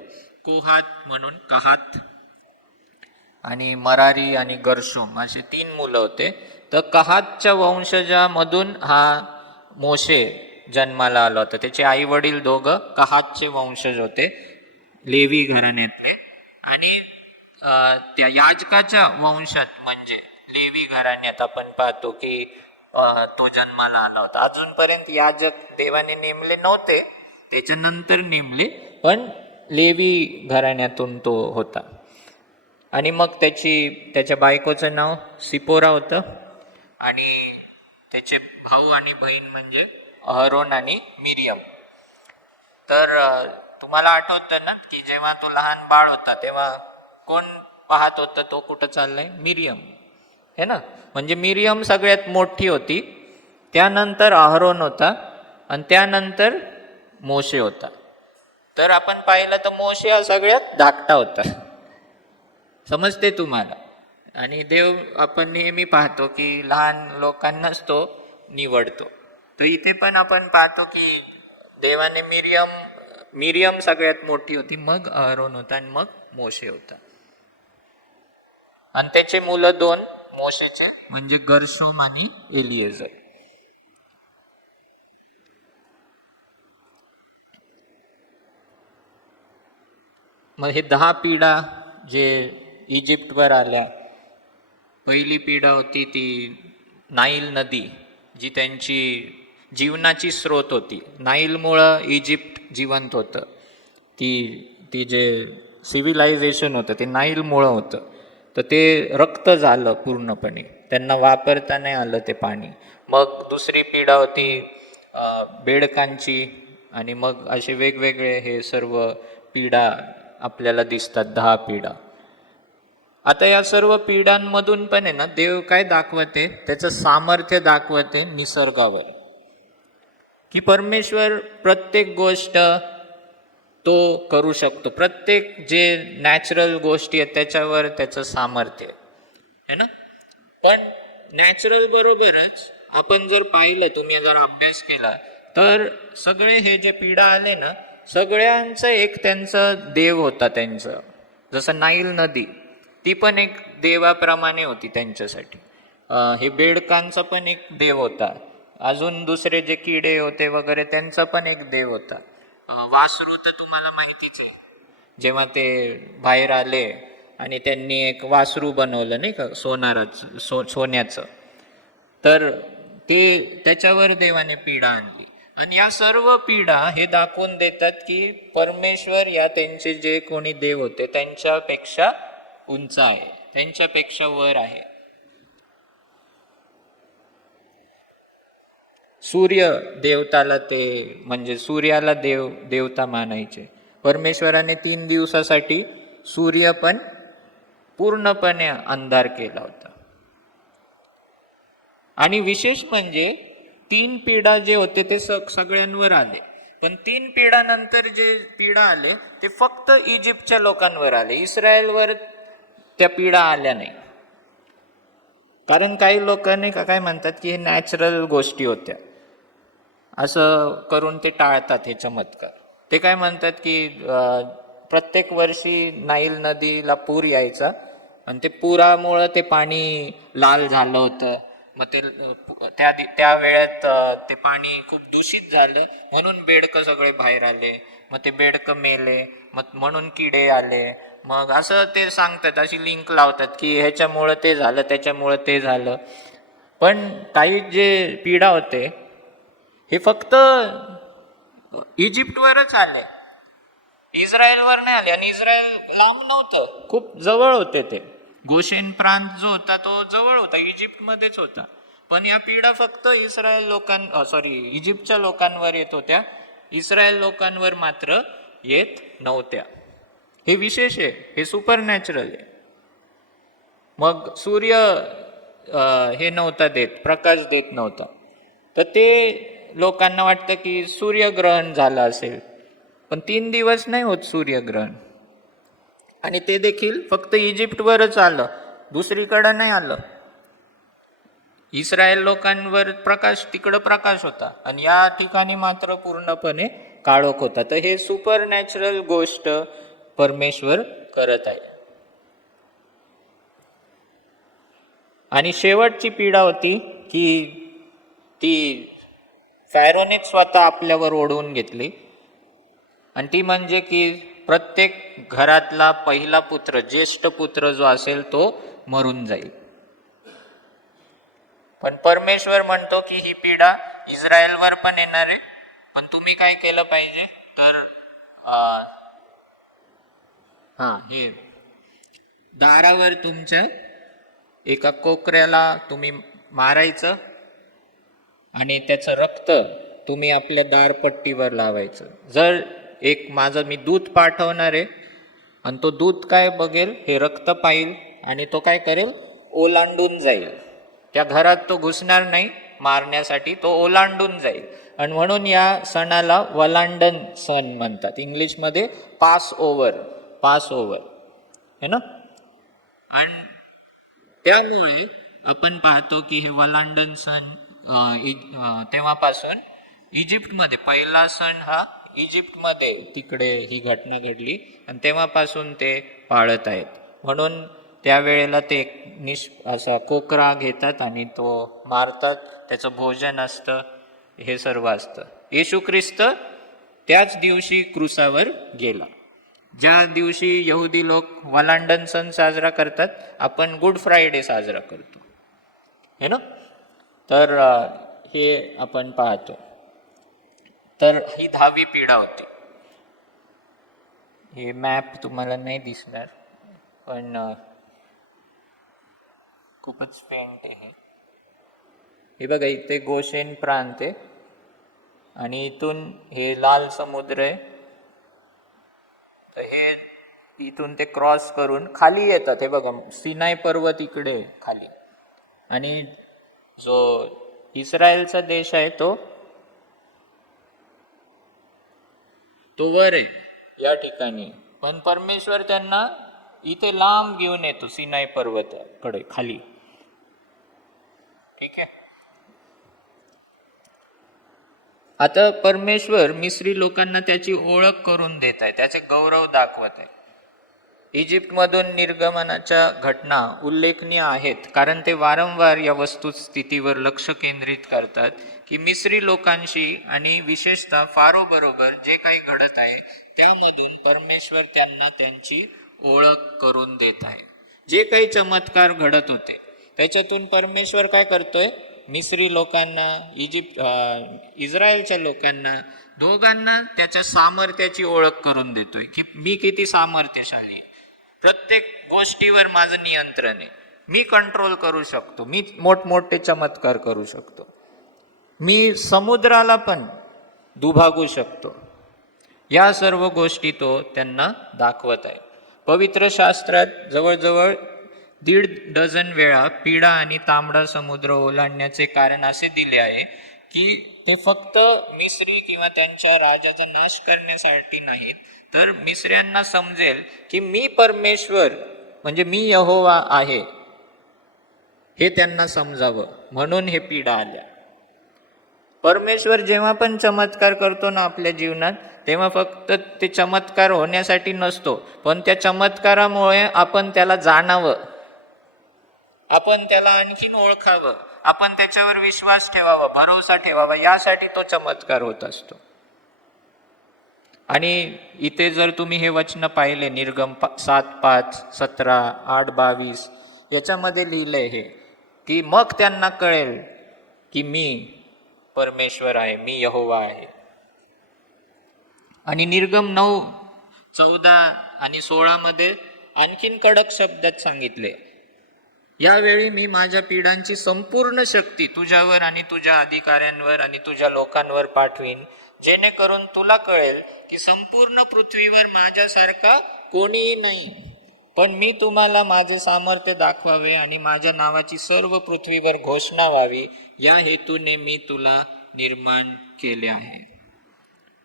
कोहात म्हणून, कहात आणि मरारी आणि गर्शोम असे 3 मुलं होते. तर कहातच्या वंशजामधून हा मोशे जन्माला आला होता. त्याचे आई वडील दोघं कहातचे वंशज होते, लेवी घराण्यातले. आणि त्या याजकाच्या वंशात म्हणजे लेवी घराण्यात आपण पाहतो की तो जन्माला आला होता. अजूनपर्यंत याजक देवाने नेमले नव्हते, त्याच्यानंतर नेमले, पण लेवी घराण्यातून तो होता. आणि मग त्याच्या बायकोचं नाव सिपोरा होतं, आणि त्याचे भाऊ आणि बहीण म्हणजे अहरोन आणि मिरियम. तर तुम्हाला आठवतं ना की जेव्हा तो लहान बाळ होता तेव्हा कोण पाहत होतं तो कुठं चाललाय? मिरियम, है ना. म्हणजे मिरियम सगळ्यात मोठी होती, त्यानंतर अहरोन होता, आणि त्यानंतर मोशे होता. तर आपण पाहिलं तर मोशे हा सगळ्यात धाकटा होता. समजते तुम्हाला? आणि देव आपण नेहमी पाहतो की लहान लोकांनाच तो निवडतो. तर इथे पण आपण पाहतो की देवाने मिरियम सगळ्यात मोठी होती, मग अहरोन होता आणि मग मोशे होता. आणि त्याचे मुलं दोन मोशेचे, म्हणजे गर्शोम आणि एलिएझर. मग हे 10 पिढा जे इजिप्तवर आल्या, पहिली पिढा होती ती नाईल नदी, जी त्यांची जीवनाची स्रोत होती. नाईलमुळं इजिप्त जिवंत होतं. ती ती जे सिव्हिलायझेशन होतं ते नाईलमुळं होतं. तर ते रक्त झालं पूर्णपणे, त्यांना वापरता नाही आलं ते पाणी. मग दुसरी पिढा होती बेडकांची, आणि मग असे वेगवेगळे हे सर्व पिढा आपल्याला दिसतात, 10 पिढा. आता या सर्व पिढ्यांमधून पण आहे ना, देव काय दाखवते, त्याचं सामर्थ्य दाखवते निसर्गावर, की परमेश्वर प्रत्येक गोष्ट तो करू शकतो. प्रत्येक जे नॅचरल गोष्टी आहेत त्याच्यावर त्याचं सामर्थ्य आहे ना. पण नॅचरल बरोबरच आपण जर पाहिलं, तुम्ही जर अभ्यास केला, तर सगळे हे जे पिढा आले ना, सगळ्यांचं एक त्यांचं देव होता त्यांचं. जसं नाईल नदी, ती पण एक देवाप्रमाणे होती त्यांच्यासाठी. हे बेडकांचा पण एक देव होता. अजून दुसरे जे किडे होते वगैरे, त्यांचा पण एक देव होता. वासरू तर तुम्हाला माहितीच आहे, जेव्हा ते बाहेर आले आणि त्यांनी एक वासरू बनवलं नाही का, सोन्याचं. तर ते त्याच्यावर देवाने पिढा आणली. आणि या सर्व पिढा हे दाखवून देतात की परमेश्वर या त्यांचे जे कोणी देव होते त्यांच्यापेक्षा उंच आहे, त्यांच्यापेक्षा वर आहे. सूर्य देवताला ते, म्हणजे सूर्याला देवता मानायचे. परमेश्वराने 3 दिवसासाठी सूर्य पण पूर्णपणे अंधार केला होता. आणि विशेष म्हणजे 3 पिढा जे होते ते सगळ्यांवर आले, पण 3 पिढ्यानंतर जे पिढा आले ते फक्त इजिप्तच्या लोकांवर आले, इस्रायलवर त्या पिढा आल्या नाही. कारण काही लोकांनी काय म्हणतात की हे नॅचरल गोष्टी होत्या, असं करून ते टाळतात हे चमत्कार. ते काय म्हणतात की प्रत्येक वर्षी नाईल नदीला पूर यायचा आणि ते पुरामुळं ते पाणी लाल झालं होतं. मग ते त्या वेळेत ते पाणी खूप दूषित झालं, म्हणून बेडकं सगळे बाहेर आले. मग ते बेडकं मेले, मग म्हणून किडे आले. मग असं ते सांगतात, अशी लिंक लावतात की ह्याच्यामुळं ते झालं, त्याच्यामुळं ते झालं. पण काही जे पिढा होते हे फक्त इजिप्तवरच आले, इस्रायलवर नाही आले. आणि इस्रायल लांब नव्हतं, खूप जवळ होते. ते गोशेन प्रांत जो होता तो जवळ होता, इजिप्तमध्येच होता. पण या पिढा फक्त इजिप्तच्या लोकांवर येत होत्या, इस्रायल लोकांवर मात्र येत नव्हत्या. हे विशेष आहे, हे सुपर नॅचरल आहे. मग सूर्य हे नव्हता देत, प्रकाश देत नव्हता. तर ते लोकांना वाटतं की सूर्यग्रहण झालं असेल, पण 3 दिवस नाही होत सूर्यग्रहण. आणि ते देखील फक्त इजिप्तवरच आलं, दुसरीकडं नाही आलं. इस्रायल लोकांवर प्रकाश, तिकडं प्रकाश होता, आणि या ठिकाणी मात्र पूर्णपणे काळोख होता. तर हे सुपर नॅचरल गोष्ट परमेश्वर करत आहे. आणि शेवटची पिढा होती की ती फॅरोने स्वतः आपल्यावर ओढवून घेतली, आणि ती म्हणजे की प्रत्येक घरातला पहिला पुत्र, ज्येष्ठ पुत्र जो असेल तो मरून जाईल. पण परमेश्वर म्हणतो की ही पिढा इस्रायलवर पण येणार आहे, पण तुम्ही काय केलं पाहिजे तर हे दारावर तुमच्या एका कोकऱ्याला तुम्ही मारायचं आणि त्याचं रक्त तुम्ही आपल्या दारपट्टीवर लावायचं. जर मी दूत पाठवणार आहे आणि तो दूत काय बघेल, हे रक्त पाहिल आणि तो काय करेल, ओलांडून जाईल. त्या घरात तो घुसणार नाही मारण्यासाठी, तो ओलांडून जाईल. आणि म्हणून या सणाला वलांडन सण म्हणतात. इंग्लिशमध्ये पास ओव्हर है ना. आणि त्यामुळे आपण पाहतो की हे वलांडन सण तेव्हापासून इजिप्तमध्ये पहिला सण हा इजिप्तमध्ये तिकडे ही घटना घडली आणि तेव्हापासून ते पाळत आहेत. म्हणून त्यावेळेला ते असा कोकरा घेतात आणि तो मारतात, त्याचं भोजन असतं, हे सर्व असतं. येशू ख्रिस्त त्याच दिवशी क्रुसावर गेला. ज्या दिवशी यहुदी लोक वलांडन सण साजरा करतात, आपण गुड फ्रायडे साजरा करतो है ना. तर हे आपण पाहतो. तर ही 10वी पिढा होती. हे मॅप तुम्हाला नाही दिसणार पण खूपच फेंट आहे. हे बघा, इथे गोशेन प्रांत आहे आणि इथून हे लाल समुद्र आहे. तर हे इथून ते क्रॉस करून खाली येतात. हे बघा, सिनाई पर्वत इकडे खाली आणि जो इस्रायलचा देश आहे तो वर आहे या ठिकाणी. पण परमेश्वर त्यांना इथे लांब घेऊन येतो सिनाई पर्वताकडे खाली. ठीक आहे. आता परमेश्वर मिस्री लोकांना त्याची ओळख करून देत आहे, त्याचे गौरव दाखवत आहे. इजिप्तमधून निर्गमनाच्या घटना उल्लेखनीय आहेत कारण ते वारंवार या वस्तुस्थितीवर लक्ष केंद्रित करतात की मिस्री लोकांशी आणि विशेषतः फारो बरोबर जे काही घडत आहे त्यामधून परमेश्वर त्यांना त्यांची ओळख करून देत आहे. जे काही चमत्कार घडत होते त्याच्यातून परमेश्वर काय करतोय, मिस्री लोकांना इस्रायलच्या लोकांना दोघांना त्याच्या सामर्थ्याची ओळख करून देतोय की मी किती सामर्थ्यशाली आहे. प्रत्येक गोष्टीवर माझं नियंत्रण आहे, मी कंट्रोल करू शकतो, मी मोठमोठे चमत्कार करू शकतो, मी समुद्राला पण दुभागू शकतो. या सर्व गोष्टी तो त्यांना दाखवत आहे. पवित्र शास्त्रात जवळजवळ 1.5 डझन वेळा पिढा आणि तांबडा समुद्र ओलांडण्याचे कारण असे दिले आहे की ते फक्त मिस्री किंवा त्यांच्या राजाचा नाश करण्यासाठी नाहीत, तर मिस्र्यांना समजेल की मी परमेश्वर म्हणजे मी यहोवा आहे हे त्यांना समजावं, म्हणून हे पिढा आल्या. परमेश्वर जेव्हा पण चमत्कार करतो ना आपल्या जीवनात, तेव्हा फक्त ते चमत्कार होण्यासाठी नसतो, पण त्या चमत्कारामुळे आपण त्याला जाणावं, आपण त्याला आणखीन ओळखावं, आपण त्याच्यावर विश्वास ठेवावा, भरोसा ठेवावा, यासाठी तो चमत्कार होत असतो. आणि इथे जर तुम्ही हे वचन पाहिले, निर्गम 7:5, 17, 8:22 याच्यामध्ये लिहिलंय हे की मग त्यांना कळेल की मी परमेश्वर आहे, मी यहोवा आहे. आणि निर्गम 9:14 आणि 16 मध्ये आणखीन कडक शब्दात सांगितले, यावेळी मी माझ्या पिढ्यांची संपूर्ण शक्ती तुझ्यावर आणि तुझ्या अधिकाऱ्यांवर आणि तुझ्या लोकांवर पाठवीन, जेणेकरून तुला कळेल की संपूर्ण पृथ्वीवर माझ्यासारखा कोणीही नाही. पण मी तुम्हाला माझे सामर्थ्य दाखवावे आणि माझ्या नावाची सर्व पृथ्वीवर घोषणा व्हावी, या हेतूने मी तुला निर्माण केले आहे.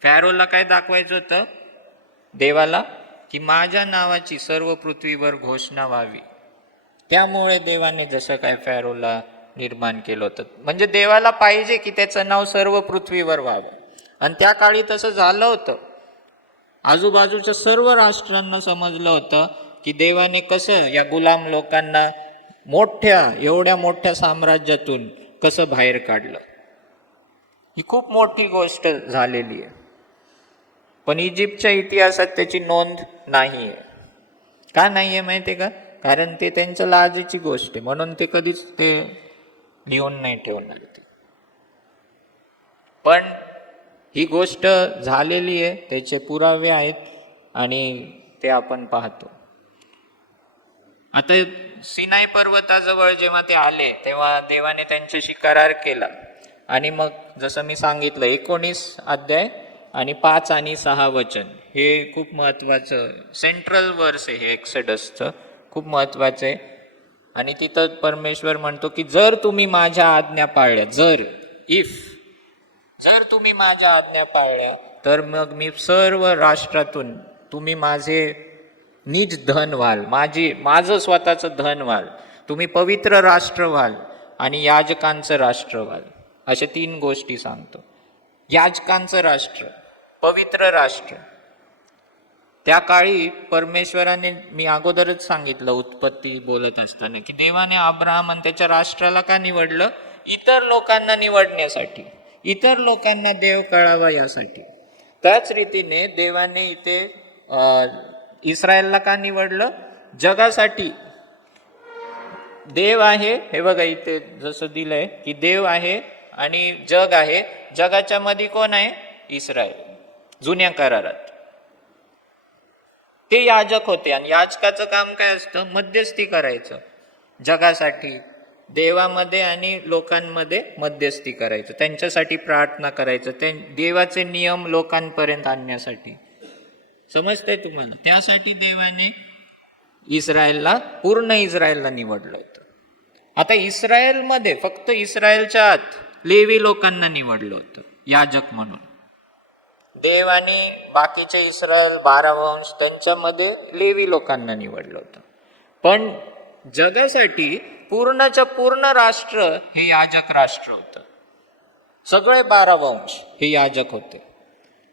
फॅरोला काय दाखवायचं होतं देवाला, की माझ्या नावाची सर्व पृथ्वीवर घोषणा व्हावी. त्यामुळे देवाने जसं काय फॅरोला निर्माण केलं होतं, म्हणजे देवाला पाहिजे की त्याचं नाव सर्व पृथ्वीवर व्हावं. आणि त्या काळी तसं झालं होतं. आजूबाजूच्या सर्व राष्ट्रांना समजलं होतं की देवाने कसं या गुलाम लोकांना एवढ्या मोठ्या साम्राज्यातून कसं बाहेर काढलं. ही खूप मोठी गोष्ट झालेली आहे, पण इजिप्तच्या इतिहासात त्याची नोंद नाही आहे. का नाही आहे माहिती आहे का? कारण ते त्यांच्या लाजेची गोष्ट आहे, म्हणून ते कधीच ते लिहून नाही ठेवणार ते. पण ही गोष्ट झालेली आहे, त्याचे पुरावे आहेत आणि ते आपण पाहतो. आता सिनाई पर्वताजवळ जेव्हा ते आले तेव्हा देवाने त्यांच्याशी करार केला. आणि मग जसं मी सांगितलं 19 अध्याय आणि 5 आणि 6 वचन हे खूप महत्त्वाचं सेंट्रल वर्स आहे, हे एक्सोडसचं खूप महत्त्वाचं आहे. आणि तिथं परमेश्वर म्हणतो की जर तुम्ही माझ्या आज्ञा पाळल्या, जर तुम्ही माझ्या आज्ञा पाळल्या तर मग मी सर्व राष्ट्रातून तुम्ही माझे निज धन व्हाल, माझं स्वतःचं धन व्हाल, तुम्ही पवित्र राष्ट्र व्हाल आणि याजकांचं राष्ट्र व्हाल. अशा 3 गोष्टी सांगतो. याजकांचं राष्ट्र, पवित्र राष्ट्र. त्या काळी परमेश्वराने, मी अगोदरच सांगितलं उत्पत्ती बोलत असताना, की देवाने अब्राहम आणि त्याच्या राष्ट्राला का निवडलं? इतर लोकांना निवडण्यासाठी, इतर लोकांना देव कळावा यासाठी. त्याच रीतीने देवाने इथे इस्रायलला का निवडलं? जगासाठी. देव आहे, हे बघा इथे जसं दिलंय की देव आहे आणि जग आहे. जगाच्या मध्ये कोण आहे? इस्रायल. जुन्या करारात ते याजक होते आणि याजकाचं काम काय असतं? मध्यस्थी करायचं जगासाठी, देवामध्ये आणि लोकांमध्ये मध्यस्थी करायचं, त्यांच्यासाठी प्रार्थना करायचं, ते देवाचे नियम लोकांपर्यंत आणण्यासाठी. समजतंय तुम्हाला? त्यासाठी देवाने इस्रायलला, पूर्ण इस्रायलला निवडलं होतं. आता इस्रायलमध्ये फक्त इस्रायलच्या आत लेवी लोकांना निवडलं होतं याजक म्हणून. देव आणि बाकीचे इस्रायल 12 वंश त्यांच्यामध्ये लेवी लोकांना निवडलं होतं. पण जगासाठी पूर्णच्या पूर्ण राष्ट्र हे याजक राष्ट्र होतं. सगळे 12 वंश हे याजक होते.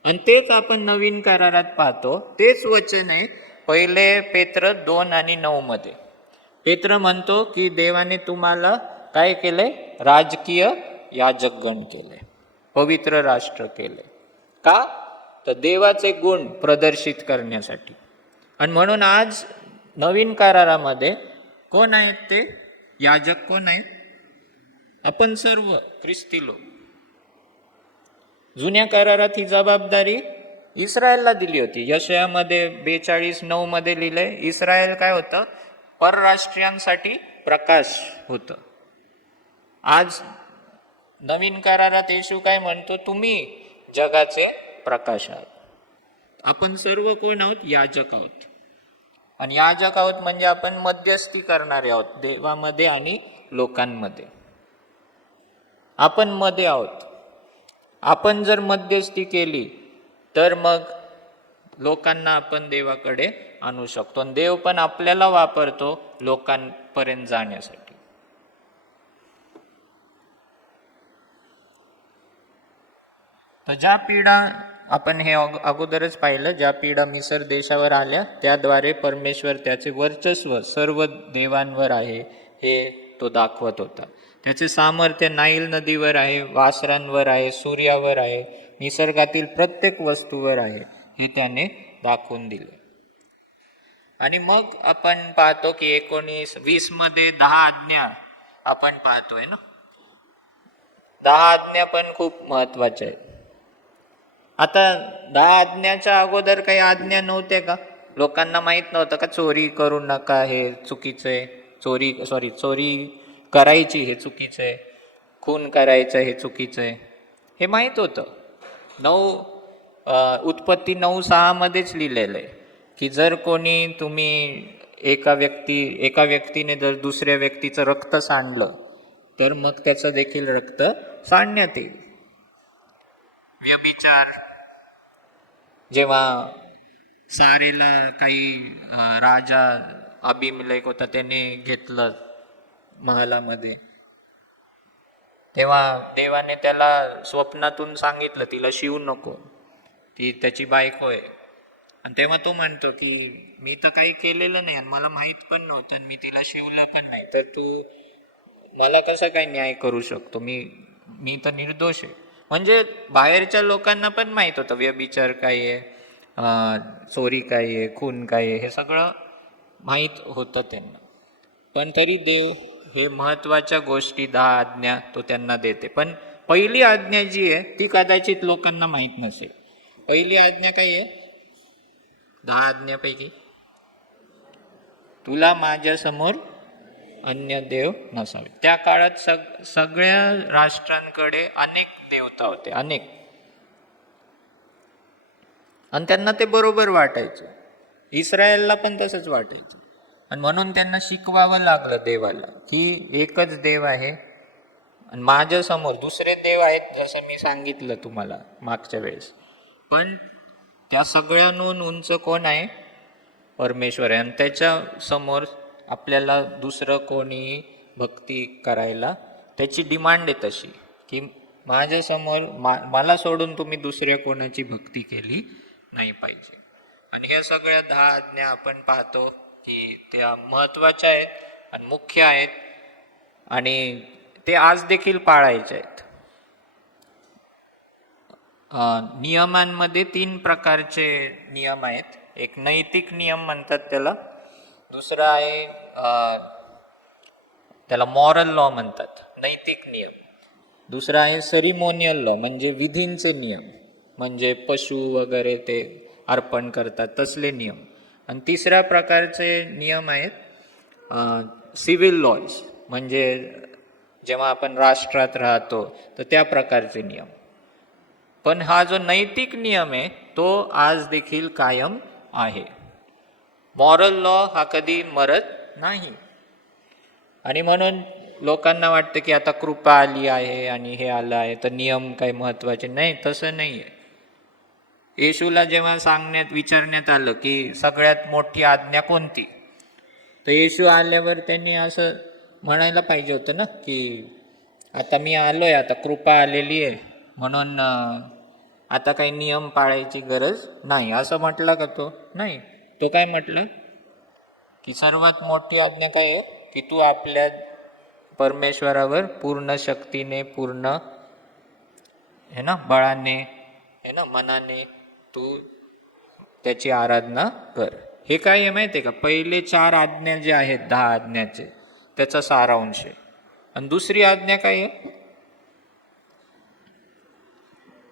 आणि तेच आपण नवीन करारात पाहतो. तेच वचन आहे 1 पेत्र 2 आणि 9 मध्ये. पेत्र म्हणतो की देवाने तुम्हाला काय केलंय? राजकीय याजकगण केले, पवित्र राष्ट्र केले. का? तर देवाचे गुण प्रदर्शित करण्यासाठी. आणि म्हणून आज नवीन करारामध्ये कोण आहेत ते याजक? कोण आहेत? आपण सर्व ख्रिस्ती लोक. जुन्या करारात ही जबाबदारी इस्रायलला दिली होती. यशायामध्ये 42:9 मध्ये लिहिलंय, इस्रायल काय होतं? परराष्ट्रीयांसाठी प्रकाश होतं. आज नवीन करारात येशू काय म्हणतो? तुम्ही जगाचे प्रकाश आहात. आपण सर्व कोण आहोत? याजक आहोत. आणि याजक आहोत म्हणजे आपण मध्यस्थी करणारे आहोत देवामध्ये आणि लोकांमध्ये. आपण मध्ये आहोत. आपण जर मध्यस्थी केली तर मग लोकांना आपण देवाकडे आणू शकतो आणि देव पण आपल्याला वापरतो लोकांपर्यंत जाण्यासाठी. तर ज्या पिढा आपण हे अगोदरच पाहिलं, ज्या पिढा मिसर देशावर आल्या त्याद्वारे परमेश्वर त्याचे वर्चस्व सर्व देवांवर आहे हे तो दाखवत होता. त्याचे सामर्थ्य नाईल नदीवर आहे, वासरांवर आहे, सूर्यावर आहे, निसर्गातील प्रत्येक वस्तूवर आहे हे त्याने दाखवून दिले. आणि मग आपण पाहतो की 19:20 मध्ये 10 आज्ञा आपण पाहतोय ना. 10 आज्ञा पण खूप महत्वाच्या आहेत. आता 10 आज्ञाच्या अगोदर काही आज्ञा नव्हत्या का? लोकांना माहित नव्हतं का चोरी करू नका हे चुकीचं आहे, चोरी करायची हे चुकीचं आहे, खून करायचं हे चुकीचं आहे, हे माहित होतं. उत्पत्ती 9:6 मध्येच लिहिलेलं आहे की जर कोणी तुम्ही एका व्यक्तीने जर दुसऱ्या व्यक्तीचं रक्त सांडलं तर मग त्याचं देखील रक्त सांडण्यात येईल. व्यभिचार, जेव्हा सारेला काही राजा अभिमलेख होता त्याने घेतलं महालामध्ये, तेव्हा देवाने त्याला स्वप्नातून सांगितलं तिला शिवू नको, ती त्याची बायको आहे. आणि तेव्हा तो म्हणतो की मी तर काही केलेलं नाही आणि मला माहित पण नव्हतं आणि मी तिला शिवलं पण नाही, तर तू मला कसं काय न्याय करू शकतो? मी तर निर्दोष आहे. म्हणजे बाहेरच्या लोकांना पण माहित होतं व्यभिचार काय आहे, चोरी काय आहे, खून काय आहे, हे सगळं माहीत होतं त्यांना. पण तरी देव हे महत्वाच्या गोष्टी 10 आज्ञा तो त्यांना देते. पण पहिली आज्ञा जी आहे ती कदाचित लोकांना माहीत नसेल. पहिली आज्ञा काय आहे 10 आज्ञापैकी? तुला माझ्यासमोर अन्य देव नसावे. त्या काळात सगळ्या राष्ट्रांकडे अनेक देवता होते, अनेक. आणि त्यांना ते बरोबर वाटायचं. इस्रायलला पण तसंच वाटायचं. आणि म्हणून त्यांना शिकवावं लागलं देवाला की एकच देव आहे आणि माझ्या समोर दुसरे देव आहेत, जसं मी सांगितलं तुम्हाला मागच्या वेळेस. पण त्या सगळ्यांहून उंच कोण आहे? परमेश्वर आहे. आणि त्याच्या समोर आपल्याला दुसरं कोणी भक्ती करायला, त्याची डिमांड आहे तशी की माझ्यासमोर मला सोडून तुम्ही दुसऱ्या कोणाची भक्ती केली नाही पाहिजे. आणि ह्या सगळ्या 10 आज्ञा आपण पाहतो की त्या महत्त्वाच्या आहेत आणि मुख्य आहेत आणि ते आज देखील पाळायचे आहेत. नियमांमध्ये 3 प्रकारचे नियम आहेत. एक नैतिक नियम म्हणतात त्याला, दुसरा आहे त्याला मॉरल लॉ म्हणतात, नैतिक नियम. दुसरा आहे सेरिमोनियल लॉ, म्हणजे विधींचे नियम, म्हणजे पशु वगैरे ते अर्पण करतात तसले नियम. आणि तिसऱ्या प्रकारचे नियम आहेत सिव्हिल लॉज, म्हणजे जेव्हा आपण राष्ट्रात राहतो तर त्या प्रकारचे नियम. पण हा जो नैतिक नियम आहे तो आज देखील कायम आहे. मॉरल लॉ हा कधी मरत नाही. आणि म्हणून लोकांना वाटतं की आता कृपा आली आहे आणि हे आलं आहे तर नियम काही महत्त्वाचे नाही. तसं नाही आहे. येशूला जेव्हा विचारण्यात आलं की सगळ्यात मोठी आज्ञा कोणती, तर येशू आल्यावर त्यांनी असं म्हणायला पाहिजे होतं ना की आता मी आलोय, आता कृपा आलेली आहे म्हणून आता काही नियम पाळायची गरज नाही, असं म्हटलं का तो? नाही. तो काय म्हटलं की सर्वात मोठी आज्ञा काय आहे की तू आपल्या परमेश्वरावर पूर्ण शक्तीने, पूर्ण बळाने, मनाने तू त्याची आराधना कर. हे काय आहे माहिती आहे का? पहिले 4 आज्ञा जे आहेत 10 आज्ञाचे, त्याचा सारांश आहे. आणि दुसरी आज्ञा काय आहे?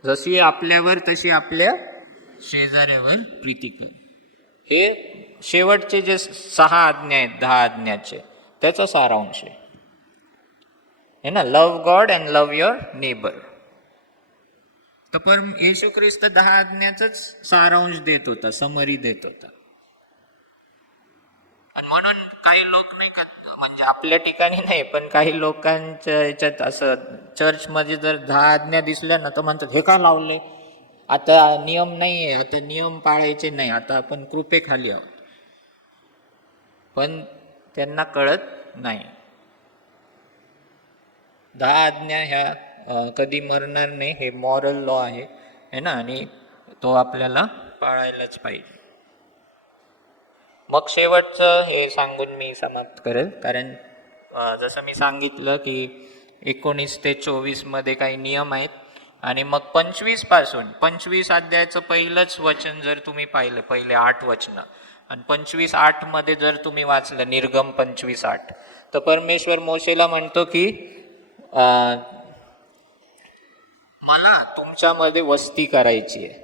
जशी आपल्यावर तशी आपल्या शेजाऱ्यावर प्रीती कर. हे शेवटचे जे 6 आज्ञा आहेत 10 आज्ञाचे, त्याचा सारांश आहे ना. Love God and love your neighbour. तर पण येशू ख्रिस्त 10 आज्ञाचाच सारांश देत होता, समरी देत होता. आणि म्हणून काही लोक नाही का, म्हणजे आपल्या ठिकाणी नाही पण काही लोकांच्या याच्यात असं चर्चमध्ये जर 10 आज्ञा दिसल्या ना तर म्हणतात हे का लावले, आता नियम नाही आहे, आता नियम पाळायचे नाही, आता आपण कृपेखाली आहोत. पण त्यांना कळत नाही 10 आज्ञा ह्या कधी मरणार नाही. हे मॉरल लॉ आहे ना, आणि तो आपल्याला पाळायलाच पाहिजे. मग शेवटचं हे सांगून मी समाप्त करेल. कारण जसं मी सांगितलं की 19 ते 24 मध्ये काही नियम आहेत. आणि मग 25 पासून 25 अध्यायाचं पहिलंच वचन जर तुम्ही पाहिलं, पहिले 8 वचनं, आणि 25:8 मध्ये जर तुम्ही वाचलं, निर्गम 25:8, तर परमेश्वर मोशेला म्हणतो की मला तुमच्यामध्ये वस्ती करायची आहे,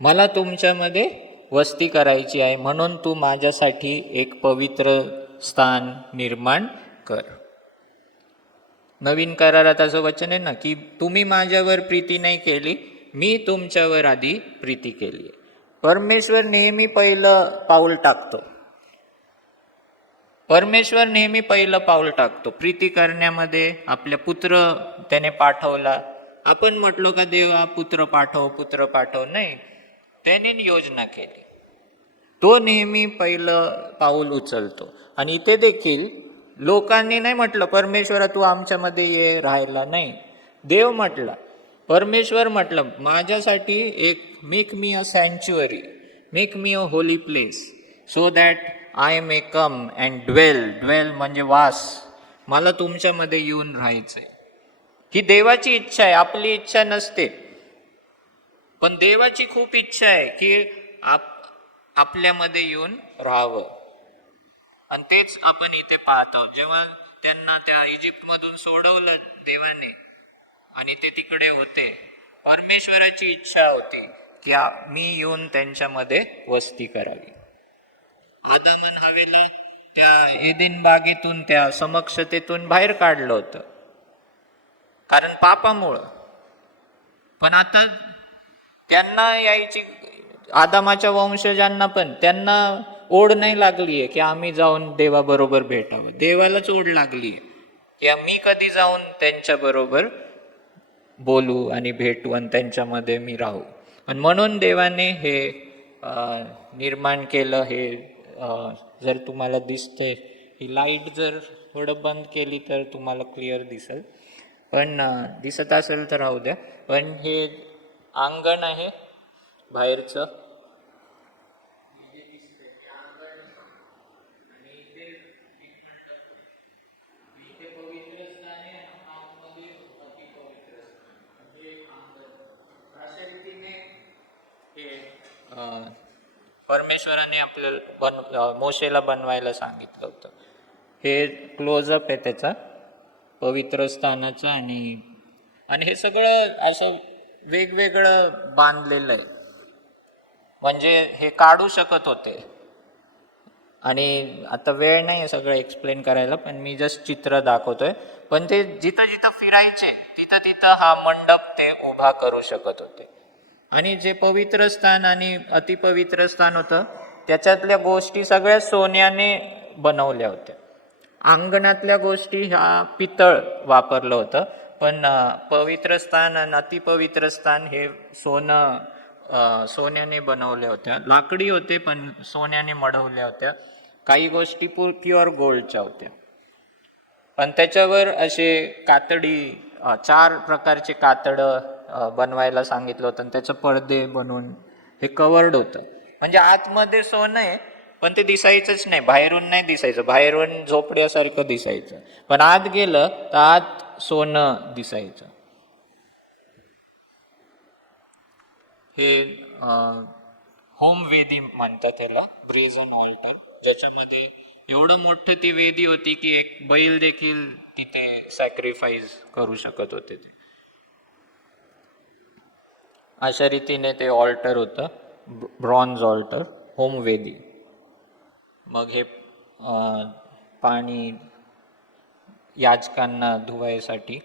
मला तुमच्यामध्ये वस्ती करायची आहे, म्हणून तू माझ्यासाठी एक पवित्र स्थान निर्माण कर. नवीन करारात असं वचन आहे ना की तुम्ही माझ्यावर प्रीती नाही केली, मी तुमच्यावर आधी प्रीती केली. परमेश्वर नेहमी पहिलं पाऊल टाकतो. परमेश्वर नेहमी पहिलं पाऊल टाकतो प्रीती करण्यामध्ये. आपल्या पुत्र त्याने पाठवला. आपण म्हटलो का देवा पुत्र पाठव, पुत्र पाठव? नाही, त्याने योजना केली. तो नेहमी पहिलं पाऊल उचलतो. आणि इथे देखील लोकांनी नाही म्हटलं परमेश्वरा तू आमच्यामध्ये ये राहायला, नाही, देव म्हटला, परमेश्वर म्हटलं माझ्यासाठी एक मेक मी अ सँच्युअरी, make me a holy place, so that I may come and dwell म्हणजे वास, मला तुमच्यामध्ये येऊन राहायचंय. ही देवाची इच्छा आहे, आपली इच्छा नसते. पण देवाची खूप इच्छा आहे की आपल्यामध्ये येऊन राहावं. आणि तेच आपण इथे पाहतो. जेव्हा त्यांना त्या इजिप्तमधून सोडवलं देवाने आणि ते तिकडे होते, परमेश्वराची इच्छा होती की मी येऊन त्यांच्यामध्ये वस्ती करावी. आदम आणि हवेला त्या एदेन बागेतून, त्या समक्षतेतून बाहेर काढलं होतं कारण पापामुळं. पण आता त्यांना यायची, आदामाच्या वंशजांना पण त्यांना ओढ नाही लागलीये की आम्ही जाऊन देवाबरोबर भेटावं. देवालाच ओढ लागलीये. किंवा मी कधी जाऊन त्यांच्याबरोबर बोलू आणि भेटू आणि त्यांच्यामध्ये मी राहू. आणि म्हणून देवाने हे निर्माण केलं. हे जर तुम्हाला दिसते, ही लाईट जर थोडं बंद केली तर तुम्हाला क्लिअर दिसेल, पण दिसत असेल तर राहू द्या. पण हे अंगण आहे बाहेरचं. परमेश्वराने आपल्याला मोशेला बनवायला सांगितलं होतं. हे क्लोजअप आहे त्याचा पवित्र स्थानाचा. आणि हे सगळं असं वेगवेगळं बांधलेलं आहे, म्हणजे हे काढू शकत होते. आणि आता वेळ नाही आहे सगळं एक्सप्लेन करायला, पण मी जस्ट चित्र दाखवतोय. पण ते जिथं जिथं फिरायचे तिथं तिथं हा मंडप ते उभा करू शकत होते. आणि जे पवित्र स्थान आणि अतिपवित्र स्थान होतं त्याच्यातल्या गोष्टी सगळ्या सोन्याने बनवल्या होत्या. अंगणातल्या गोष्टी ह्या पितळ वापरलं होतं, पण पवित्र स्थान आणि अतिपवित्र स्थान हे सोन्याने बनवल्या होत्या. लाकडी होते पण सोन्याने मढवल्या होत्या. काही गोष्टी प्युअर गोल्डच्या होत्या. पण त्याच्यावर असे कातडी 4 प्रकारचे कातडं बनवायला सांगितलं होतं आणि त्याचं पडदे बनवून हे कवर्ड होतं. म्हणजे आतमध्ये सोनं आहे पण ते दिसायचंच नाही, बाहेरून नाही दिसायचं. बाहेरून झोपड्यासारखं दिसायचं, पण आत गेलं तर आत सोनं दिसायचं. हे होम वेदी म्हणतात त्याला, ब्रेझन ऑल्टर, ज्याच्यामध्ये एवढं मोठं ती वेदी होती की एक बैल देखील तिथे सॅक्रिफाईस करू शकत होते ते. अशा रीतीने ते ऑल्टर होतं, ब्रॉन्झ ऑल्टर, होम वेदी. मग हे पाणी याजकांना धुवायसाठी.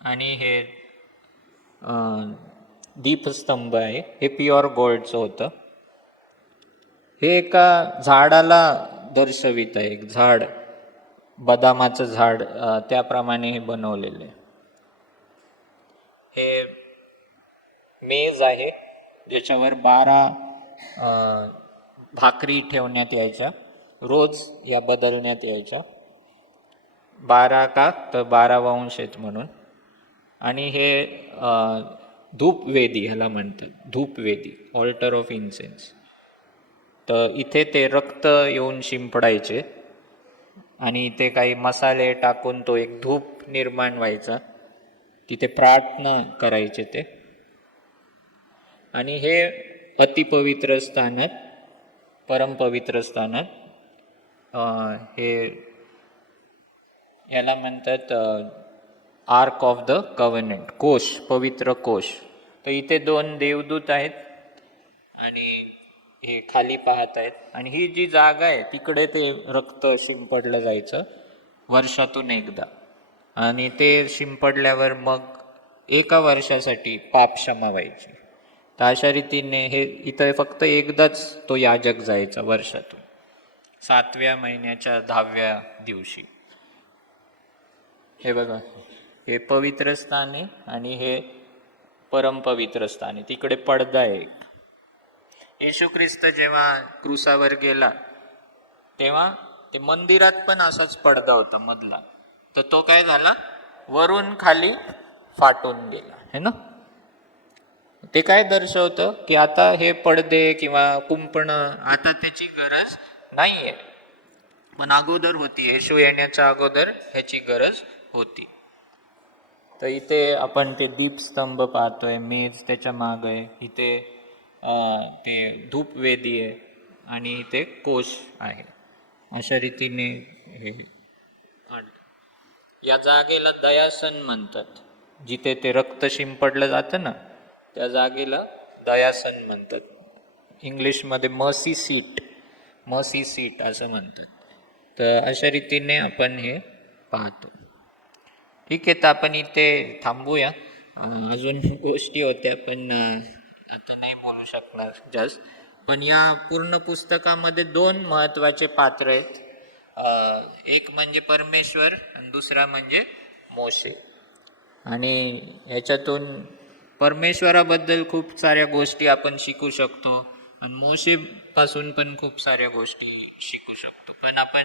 आणि हे दीपस्तंभ आहे, हे प्युअर गोल्डचं होतं. हे एका झाडाला दर्शवित आहे, एक झाड, बदामाचं झाड, त्याप्रमाणे हे बनवलेलं आहे. हे मेज आहे ज्याच्यावर 12 भाकरी ठेवण्यात यायच्या, रोज या बदलण्यात यायच्या. 12 का तर 12 वंश आहेत म्हणून. आणि हे धूपवेदी ह्याला म्हणतात, धूपवेदी, ऑल्टर ऑफ इन्सेन्स. तर इथे ते रक्त येऊन शिंपडायचे आणि इथे काही मसाले टाकून तो एक धूप निर्माण व्हायचा. तिथे प्रार्थना करायचे ते. आणि हे अतिपवित्र स्थानात, परमपवित्र स्थानात, हे याला म्हणतात आर्क ऑफ द कव्हनेंट, कोश, पवित्र कोश. तर इथे 2 देवदूत आहेत आणि हे खाली पाहत आहेत. आणि ही जी जागा आहे तिकडे ते रक्त शिंपडलं जायचं वर्षातून एकदा. आणि ते शिंपडल्यावर मग 1 वर्षासाठी पाप क्षमा व्हायची. तर अशा रीतीने हे इथं फक्त एकदाच तो याजक जायचा वर्षातून, 7व्या महिन्याच्या 10व्या दिवशी. हे बघा, हे पवित्र स्थान आहे आणि हे परमपवित्र स्थान आहे. तिकडे पडदा आहे. येशू ख्रिस्त जेव्हा क्रूसावर गेला तेव्हा ते मंदिरात पण असाच पडदा होता मधला. तर तो काय झाला, वरून खाली फाटून गेला, है ना. ते काय दर्शवतं की आता हे पडदे किंवा कुंपणं आता त्याची गरज नाहीये, पण अगोदर होती. येशू येण्याच्या अगोदर ह्याची गरज होती. तर इथे आपण ते दीपस्तंभ पाहतोय, मेज त्याच्या माग आहे, इथे ते धूपवेदी आहे आणि इथे कोश आहे. अशा रीतीने हे या जागेला दयासन म्हणतात. जिथे ते रक्त शिंपडलं जातं ना, त्या जागेला दयासन म्हणतात. इंग्लिशमध्ये मर्सी सीट असं म्हणतात. तर अशा रीतीने आपण हे पाहतो. ठीक आहे, तर आपण इथे थांबूया. अजून गोष्टी होत्या पण आता नाही बोलू शकणार जास्त. पण या पूर्ण पुस्तकामध्ये 2 महत्त्वाचे पात्र आहेत. एक म्हणजे परमेश्वर आणि दुसरा म्हणजे मोशे. आणि ह्याच्यातून परमेश्वराबद्दल खूप साऱ्या गोष्टी आपण शिकू शकतो आणि मोशेपासून पण खूप साऱ्या गोष्टी शिकू शकतो. पण आपण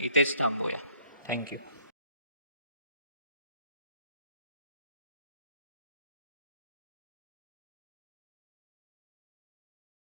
इथेच थांबूया. थँक्यू.